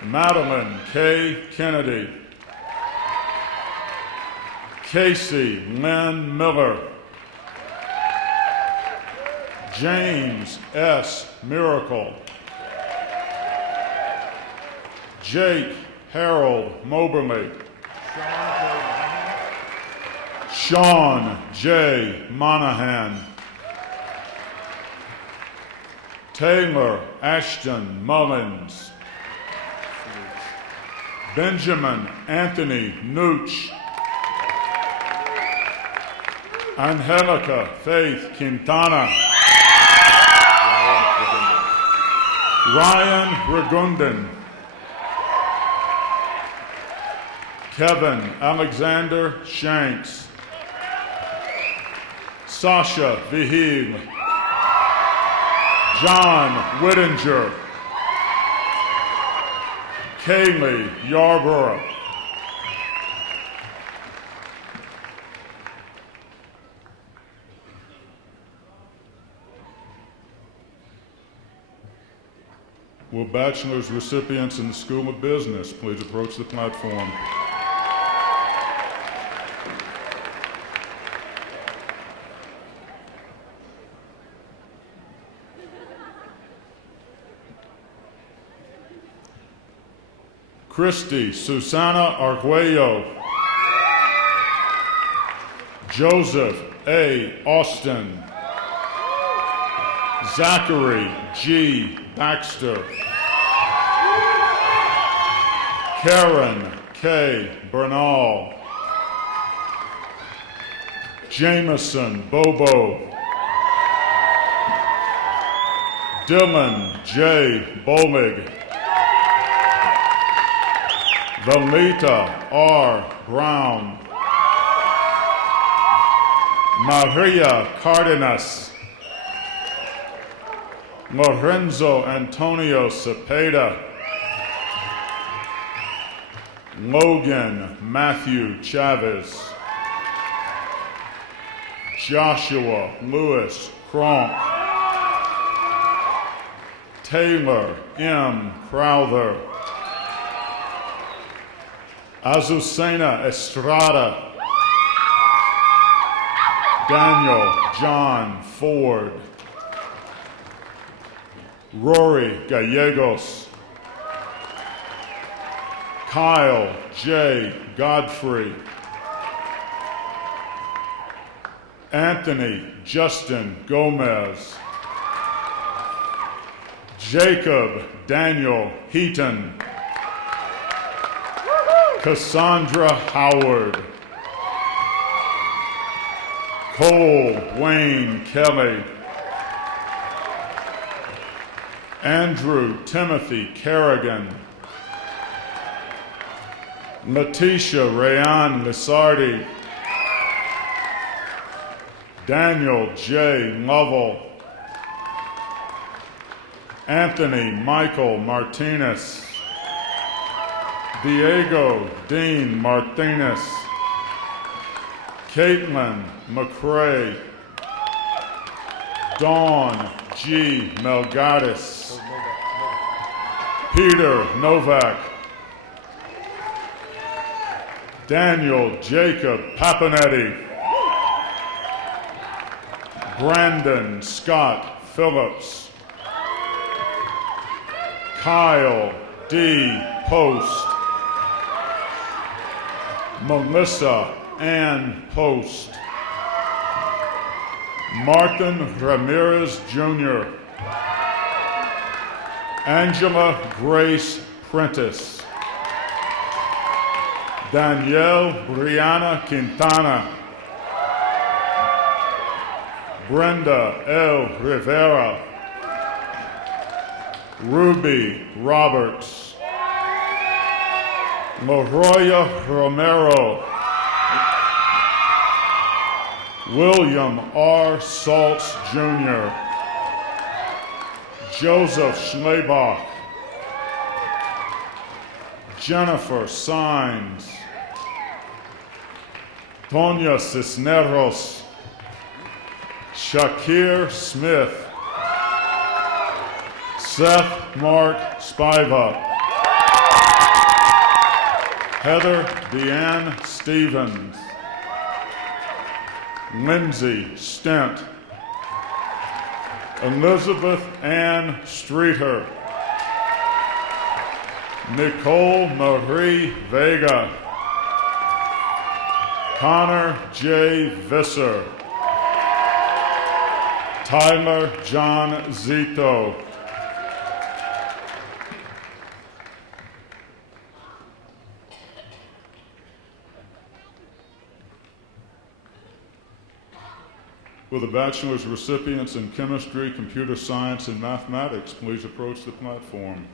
Madeline K. Kennedy. Casey Lynn Miller. James S. Miracle. Jake Harold Moberly. Sean J. Monahan. Taylor Ashton Mullins. Benjamin Anthony Nooch. Angelica Faith Quintana. Ryan Ragundan. Kevin Alexander Shanks. Sasha Vihil. John Whittinger. Kaylee Yarborough. Will bachelor's recipients in the School of Business please approach the platform? Christy Susana Arguello. Joseph A. Austin. Zachary G. Baxter. Karen K. Bernal. Jameson Bobo. Dylan J. Bolig. Valita R. Brown. Maria Cardenas. Lorenzo Antonio Cepeda. Logan Matthew Chavez. Joshua Lewis Cronk. Taylor M. Crowther. Azucena Estrada. Daniel John Ford. Rory Gallegos. Kyle J. Godfrey. Anthony Justin Gomez. Jacob Daniel Heaton. Cassandra Howard. Cole Wayne Kelly. Andrew Timothy Kerrigan. Letitia Rayan Lisardi. Daniel J. Lovell. Anthony Michael Martinez. Diego Dean Martinez. Caitlin McCrae. Dawn G. Melgatis. Peter Novak. Daniel Jacob Papanetti. Brandon Scott Phillips. Kyle D. Post. Melissa Ann Post. Martin Ramirez Jr., Angela Grace Prentice, Danielle Brianna Quintana, Brenda L. Rivera, Ruby Roberts, Moroya Romero, William R. Saltz Jr., Joseph Schlebach, Jennifer Sines, Tonya Cisneros, Shakir Smith, Seth Mark Spiva, Heather Deanne Stevens, Lindsay Stent, Elizabeth Ann Streeter, Nicole Marie Vega, Connor J. Visser, Tyler John Zito, Will the bachelor's recipients in chemistry, computer science, and mathematics please approach the platform?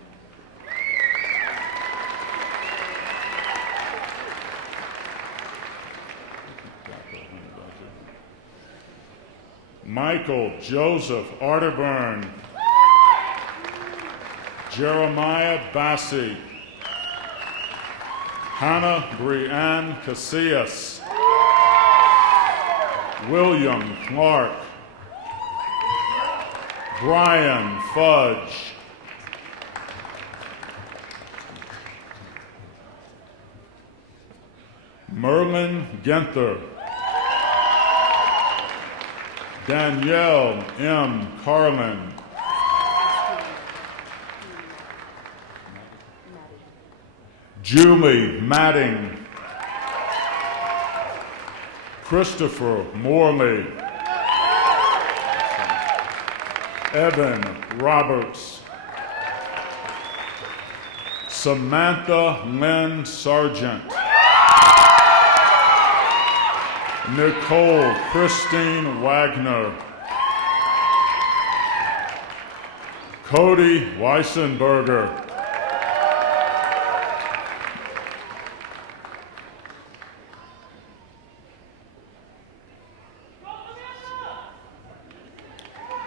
Michael Joseph Arterburn, Jeremiah Bassi, Hannah Brianne Casillas, William Clark, Brian Fudge, Merlin Genther, Danielle M. Carlin, Julie Matting, Christopher Morley, Evan Roberts, Samantha Lynn Sargent, Nicole Christine Wagner, Cody Weissenberger,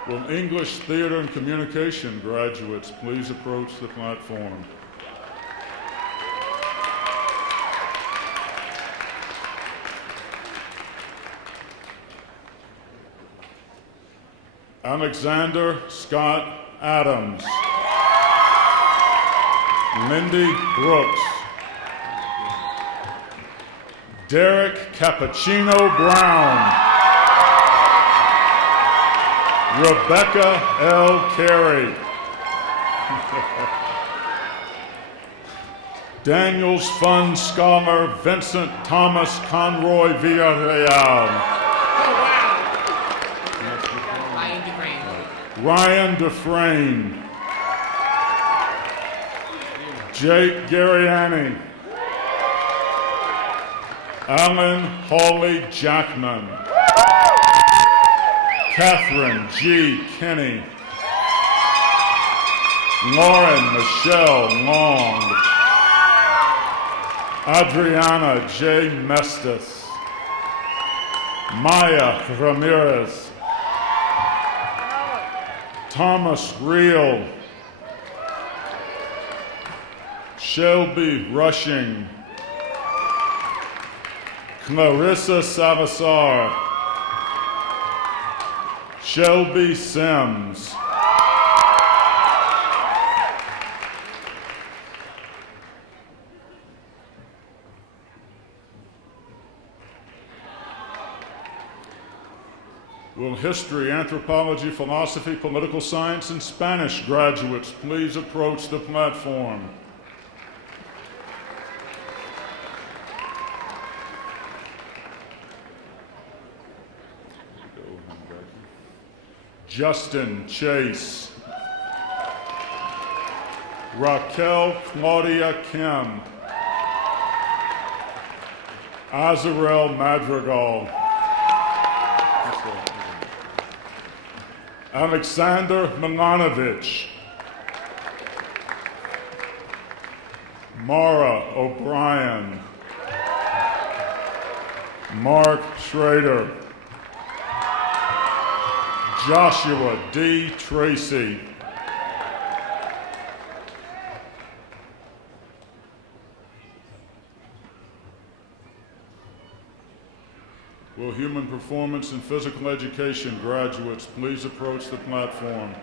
Will English Theater and Communication graduates please approach the platform? Alexander Scott Adams, Lindy Brooks, Derek Cappuccino Brown, Rebecca L. Carey, Daniels Fund Scholar Vincent Thomas Conroy Villarreal, Ryan Dufresne, Jake Gariani, Alan Hawley Jackman, Catherine G. Kinney, Lauren Michelle Long, Adriana J. Mestis, Maya Ramirez, Thomas Reel, Shelby Rushing, Clarissa Salazar, Shelby Sims, Will history, anthropology, philosophy, political science, and Spanish graduates please approach the platform? Justin Chase. Raquel Claudia Kim. Azarel Madrigal. Alexander Milanovich. Mara O'Brien. Mark Schrader. Joshua D. Tracy. Will Human Performance and Physical Education graduates please approach the platform?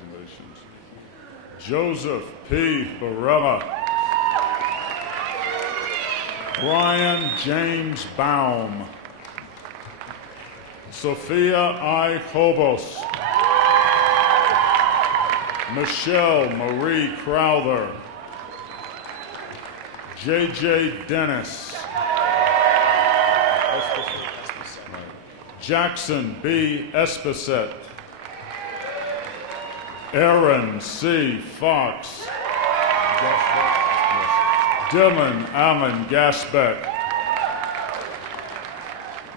Congratulations. Joseph P. Barella. Brian James Baum. Sophia I. Hobos. Michelle Marie Crowther. J.J. Dennis. Jackson B. Espacet. Aaron C. Fox. Dylan Allen Gasbeck.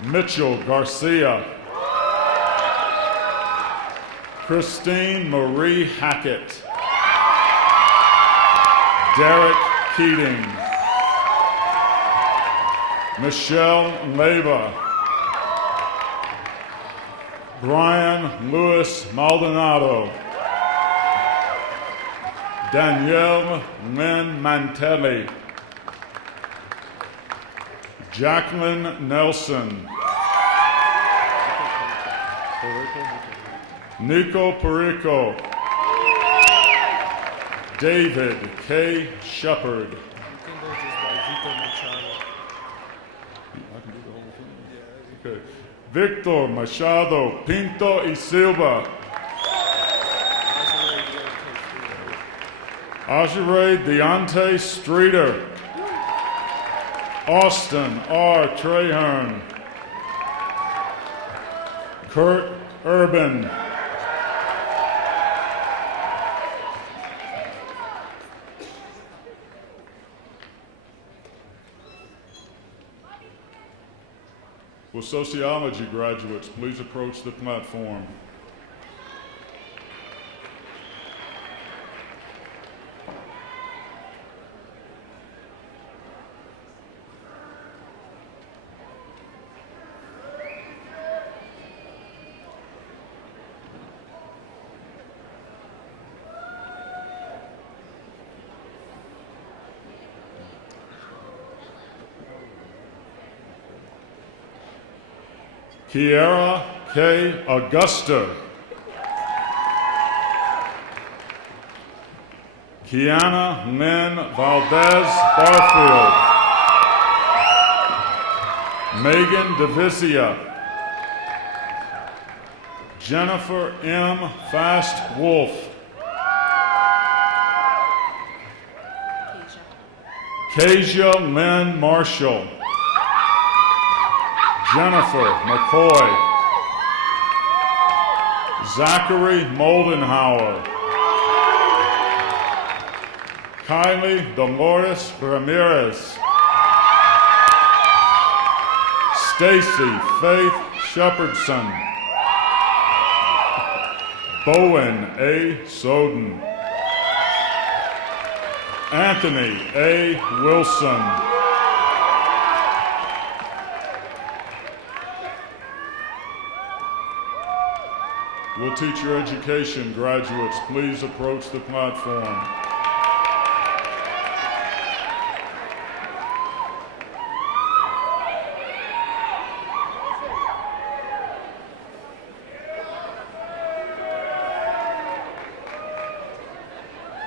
Mitchell Garcia. Christine Marie Hackett. Derek Keating. Michelle Leyva. Brian Louis Maldonado. Danielle Lynn Mantelli. Jacqueline Nelson. Nico Perico. David K. Shepard. Okay. Victor Machado Pinto y Silva. Ajare Deontay Streeter. Austin R. Traherne. Kurt Urban. Will sociology graduates please approach the platform? Kiara K. Augusta. Kiana Lynn Valdez Barfield. Megan DeVisia. Jennifer M. Fast Wolf. Kasia Lynn Marshall. Jennifer McCoy. Zachary Moldenhauer. Kylie Dolores Ramirez. Stacy Faith Shepherdson. Bowen A. Soden. Anthony A. Wilson. Will teacher education graduates please approach the platform?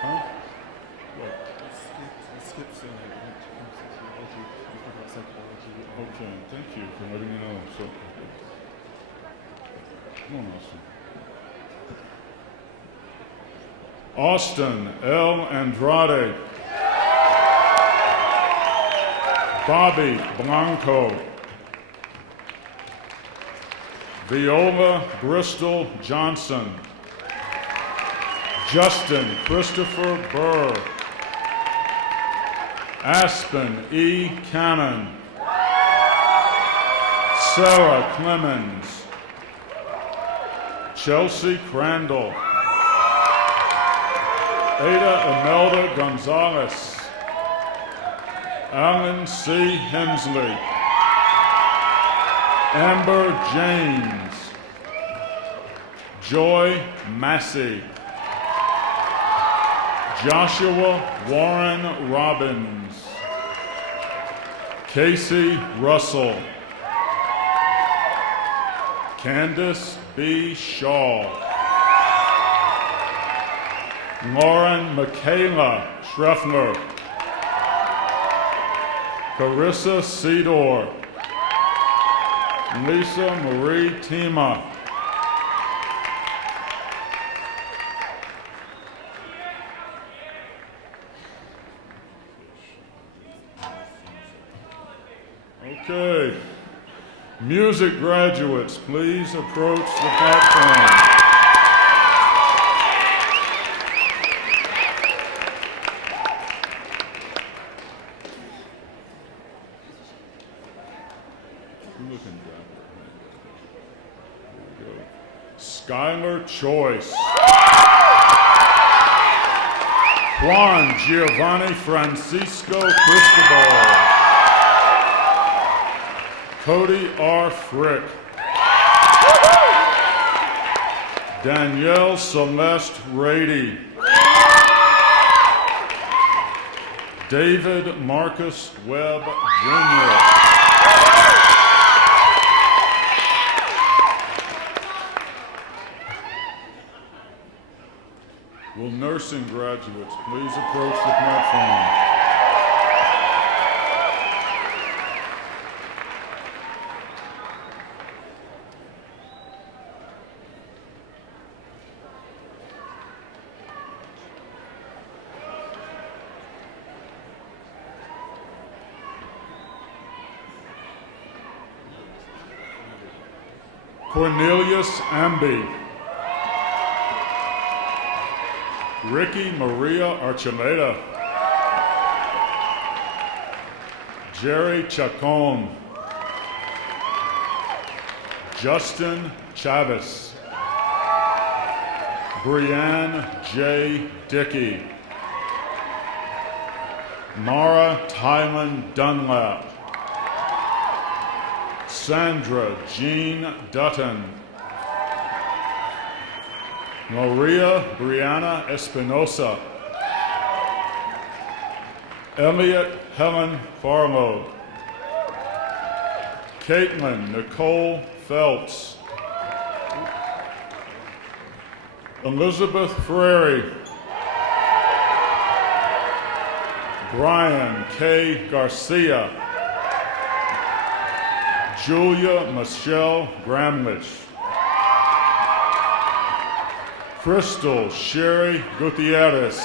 Huh? What? Okay, thank you for letting me know. So, come on, Austin. Austin L. Andrade. Bobby Blanco. Viola Bristol Johnson. Justin Christopher Burr. Aspen E. Cannon. Sarah Clemens. Chelsea Crandall. Ada Imelda Gonzalez. Alan C. Hensley. Amber James. Joy Massey. Joshua Warren Robbins. Casey Russell. Candace B. Shaw. Lauren Michaela Schreffler. Carissa Sedor. Lisa Marie Tima. Okay. Music graduates, please approach the platform. Skylar Choice. Juan Giovanni Francisco Cristobal. Cody R. Frick. Danielle Celeste Rady. David Marcus Webb Jr. Will nursing graduates please approach the platform? Cornelius Amby. Ricky Maria Archuleta. Jerry Chacon. Justin Chavez. Brianne J. Dickey. Mara Tylen Dunlap. Sandra Jean Dutton. Maria Brianna Espinosa. Elliot Helen Farlow. Caitlin Nicole Phelps. Elizabeth Frary. Brian K. Garcia. Julia Michelle Gramlich. Crystal Sherry Gutierrez.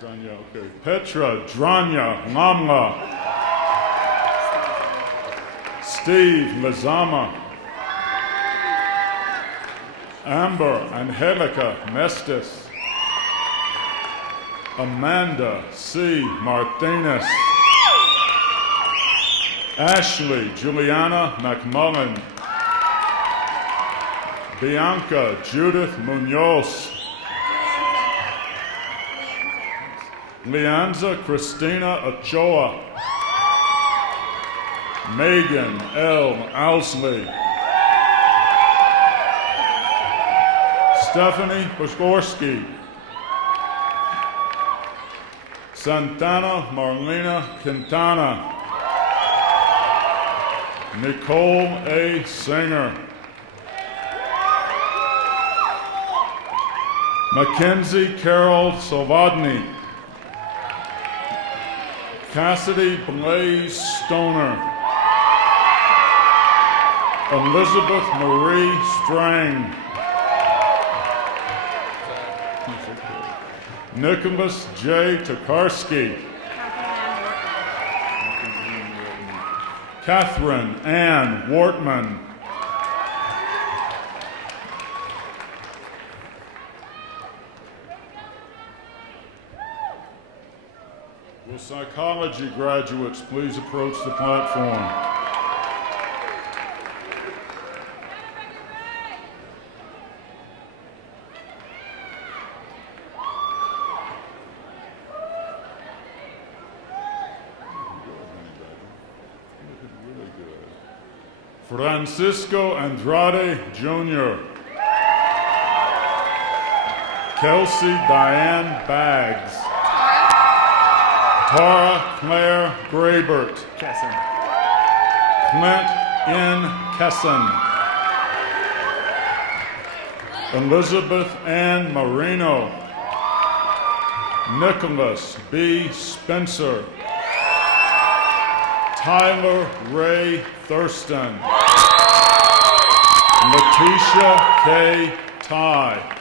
Dranya, okay. Petra Dranya Lamla. Steve Lazama. Amber Angelica Mestis. Amanda C. Martinez. Ashley Juliana McMullen. Bianca Judith Munoz. Leanza Christina Ochoa. Megan L. Owsley. Stephanie Poskorsky. Santana Marlena Quintana. Nicole A. Singer. Mackenzie Carol Sovadny. Cassidy Blaze Stoner. Elizabeth Marie Strang. Nicholas J. Tokarski. Catherine Ann Wortman. Will psychology graduates please approach the platform? Francisco Andrade Jr. Kelsey Diane Baggs. Tara Claire Graybert. Clint N. Kesson. Elizabeth Ann Marino. Nicholas B. Spencer. Tyler Ray Thurston. Letitia K. Ty.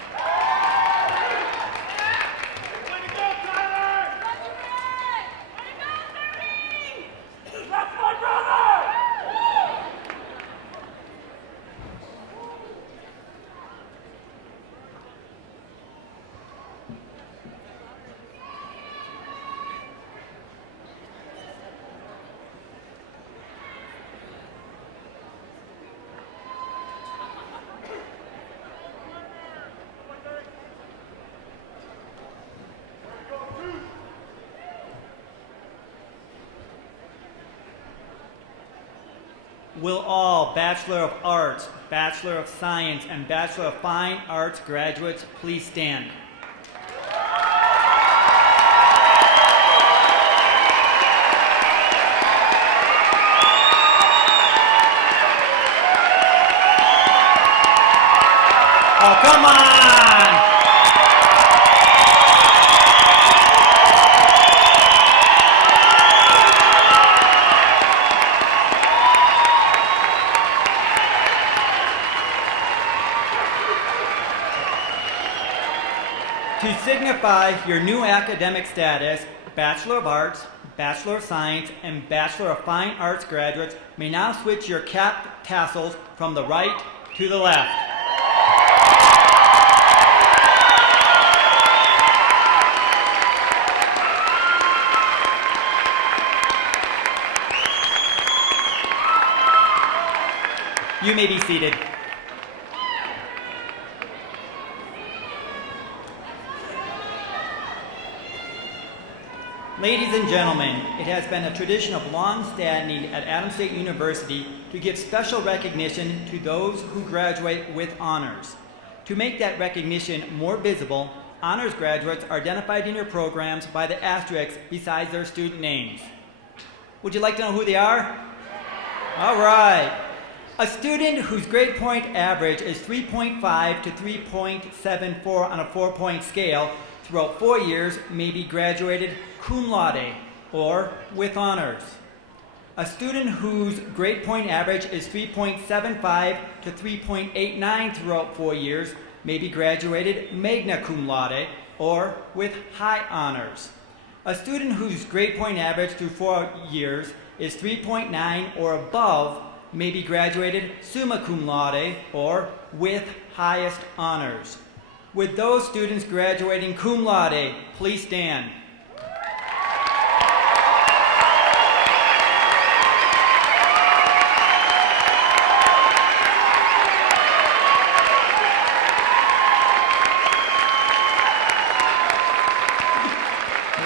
Will all Bachelor of Arts, Bachelor of Science, and Bachelor of Fine Arts graduates please stand? Oh, come on! To signify your new academic status, Bachelor of Arts, Bachelor of Science, and Bachelor of Fine Arts graduates may now switch your cap tassels from the right to the left. You may be seated. Ladies and gentlemen, it has been a tradition of long standing at Adams State University to give special recognition to those who graduate with honors. To make that recognition more visible, honors graduates are identified in your programs by the asterisks besides their student names. Would you like to know who they are? All right. A student whose grade point average is 3.5 to 3.74 on a 4-point scale throughout 4 years may be graduated cum laude, or with honors. A student whose grade point average is 3.75 to 3.89 throughout 4 years may be graduated magna cum laude, or with high honors. A student whose grade point average through 4 years is 3.9 or above may be graduated summa cum laude, or with highest honors. With those students graduating cum laude, please stand.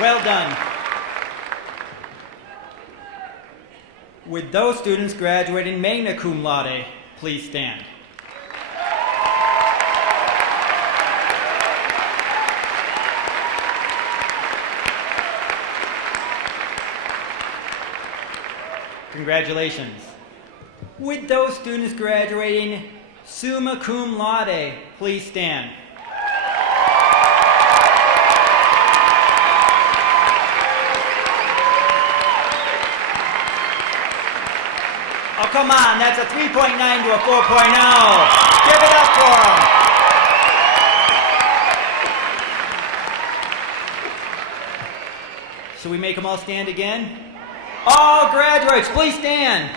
Well done. With those students graduating magna cum laude, please stand. Congratulations. With those students graduating summa cum laude, please stand. Oh, come on, that's a 3.9 to a 4.0. Give it up for them. Should we make them all stand again? All graduates, please stand.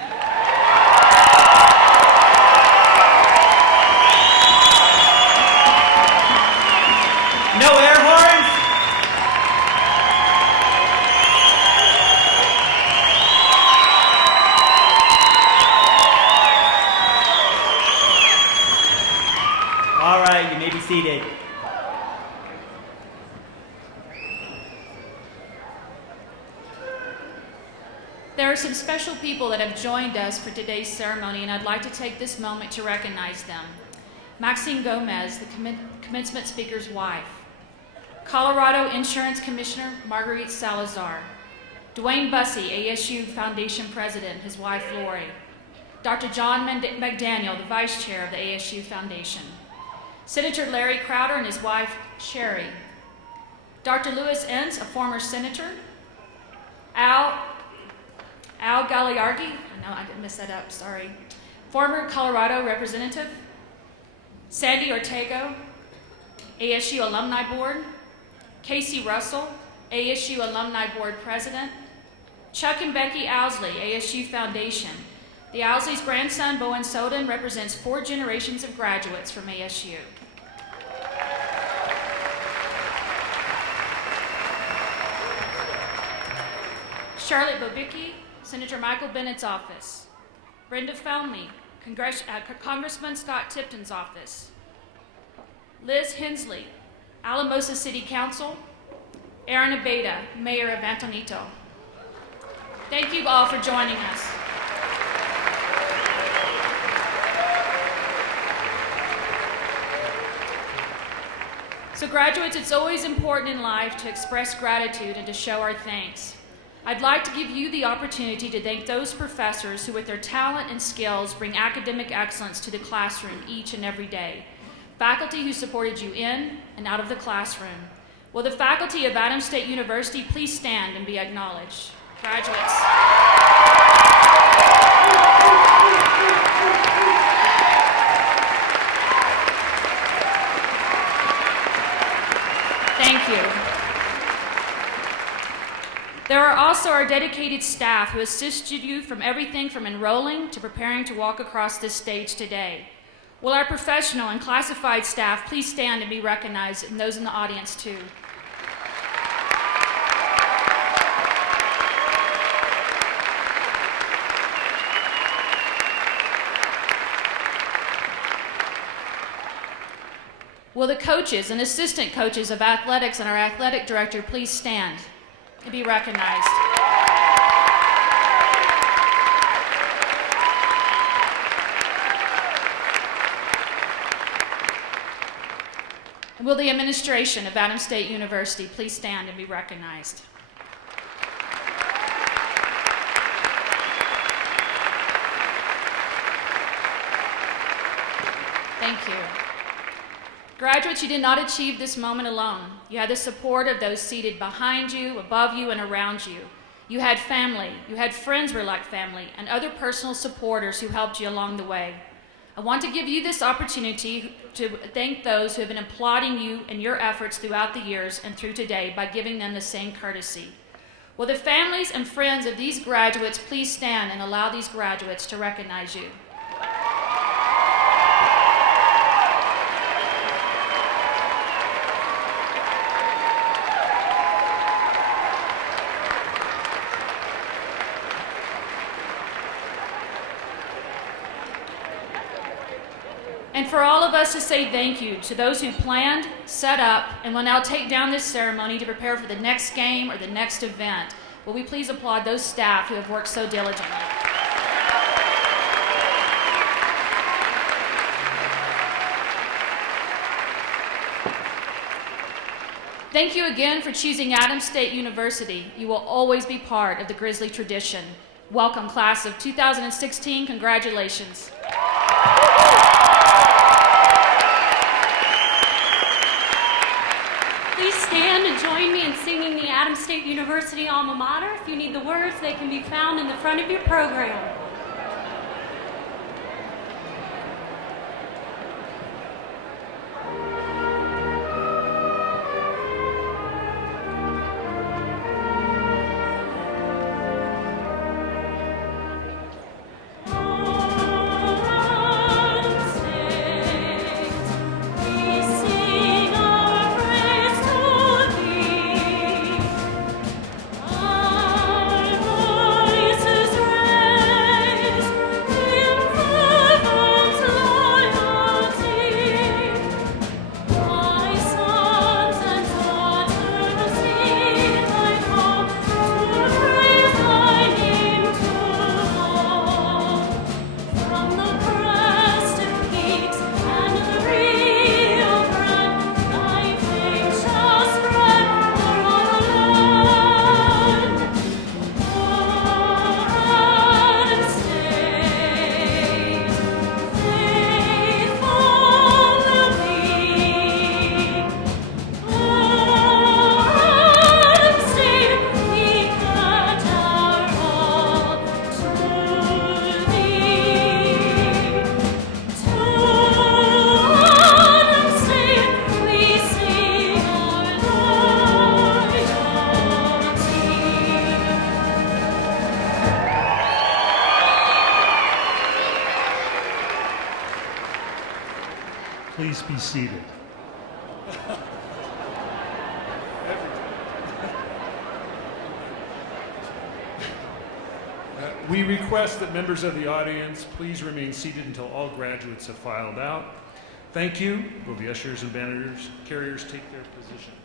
No air horns? All right, you may be seated. There are some special people that have joined us for today's ceremony, and I'd like to take this moment to recognize them. Maxine Gomez, the commencement speaker's wife. Colorado Insurance Commissioner Marguerite Salazar. Dwayne Bussey, ASU Foundation President, his wife Lori. Dr. John McDaniel, the Vice Chair of the ASU Foundation. Senator Larry Crowder and his wife Sherry. Dr. Louis Entz, a former senator. Al Gagliardi, I know I didn't mess that up, sorry. Former Colorado representative. Sandy Ortego, ASU Alumni Board. Casey Russell, ASU Alumni Board President. Chuck and Becky Owsley, ASU Foundation. The Owsley's grandson, Bowen Soden, represents 4 generations of graduates from ASU. Charlotte Bobicki, Senator Michael Bennett's office. Brenda Felmy, Congressman Scott Tipton's office. Liz Hensley, Alamosa City Council. Aaron Abeda, Mayor of Antonito. Thank you all for joining us. So graduates, it's always important in life to express gratitude and to show our thanks. I'd like to give you the opportunity to thank those professors who with their talent and skills bring academic excellence to the classroom each and every day. Faculty who supported you in and out of the classroom. Will the faculty of Adams State University please stand and be acknowledged? Graduates. Thank you. There are also our dedicated staff who assisted you from everything from enrolling to preparing to walk across this stage today. Will our professional and classified staff please stand and be recognized, and those in the audience too. Will the coaches and assistant coaches of athletics and our athletic director please stand and be recognized. And will the administration of Adams State University please stand and be recognized. Thank you. Graduates, you did not achieve this moment alone. You had the support of those seated behind you, above you, and around you. You had family, you had friends who were like family, and other personal supporters who helped you along the way. I want to give you this opportunity to thank those who have been applauding you and your efforts throughout the years and through today by giving them the same courtesy. Will the families and friends of these graduates please stand and allow these graduates to recognize you? And for all of us to say thank you to those who planned, set up, and will now take down this ceremony to prepare for the next game or the next event. Will we please applaud those staff who have worked so diligently? Thank you again for choosing Adams State University. You will always be part of the Grizzly tradition. Welcome, class of 2016. Congratulations. Please stand and join me in singing the Adams State University alma mater. If you need the words, they can be found in the front of your program. We request that members of the audience please remain seated until all graduates have filed out. Thank you. Will the ushers and banner carriers take their positions?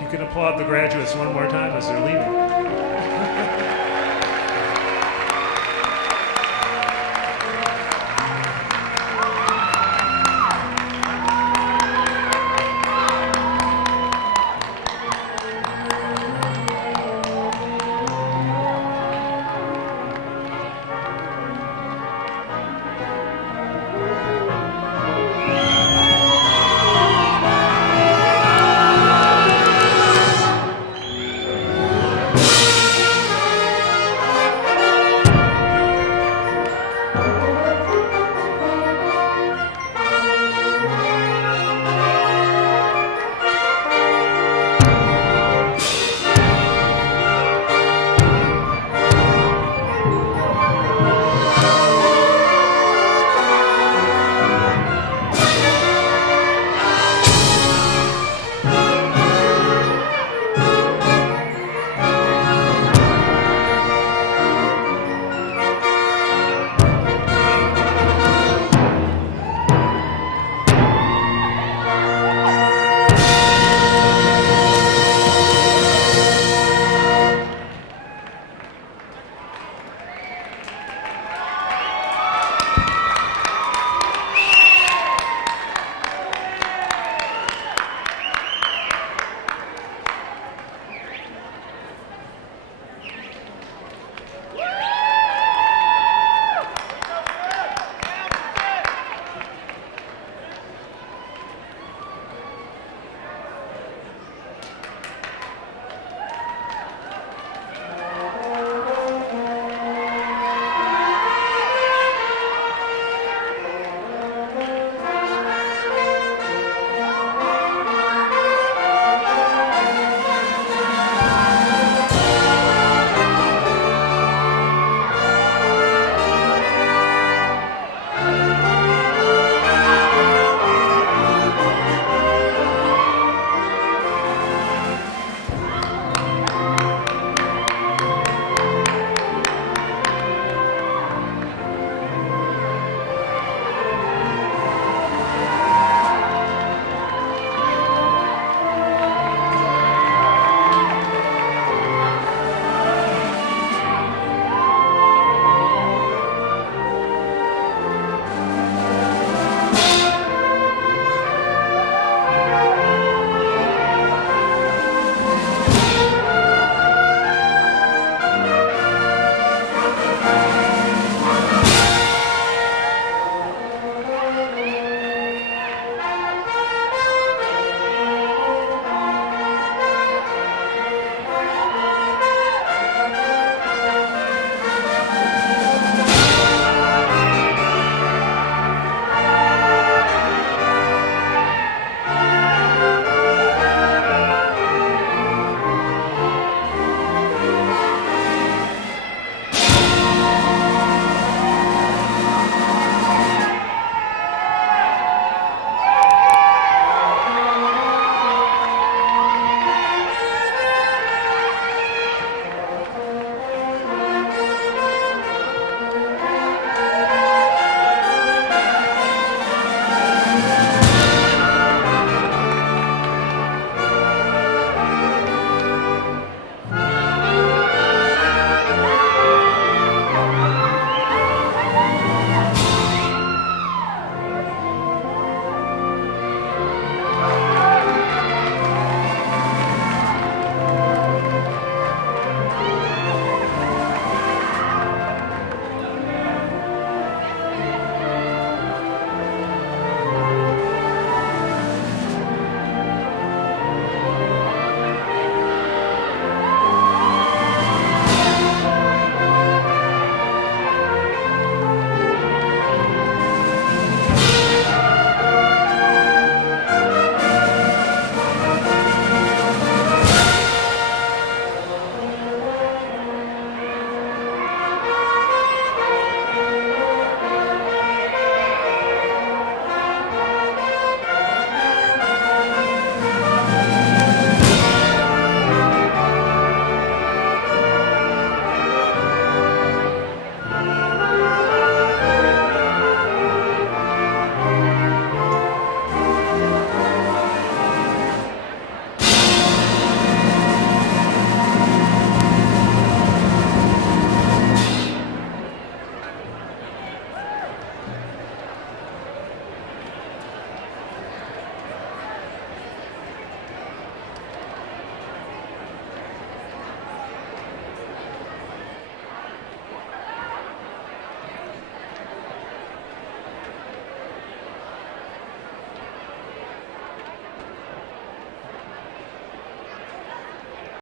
You can applaud the graduates one more time as they're leaving.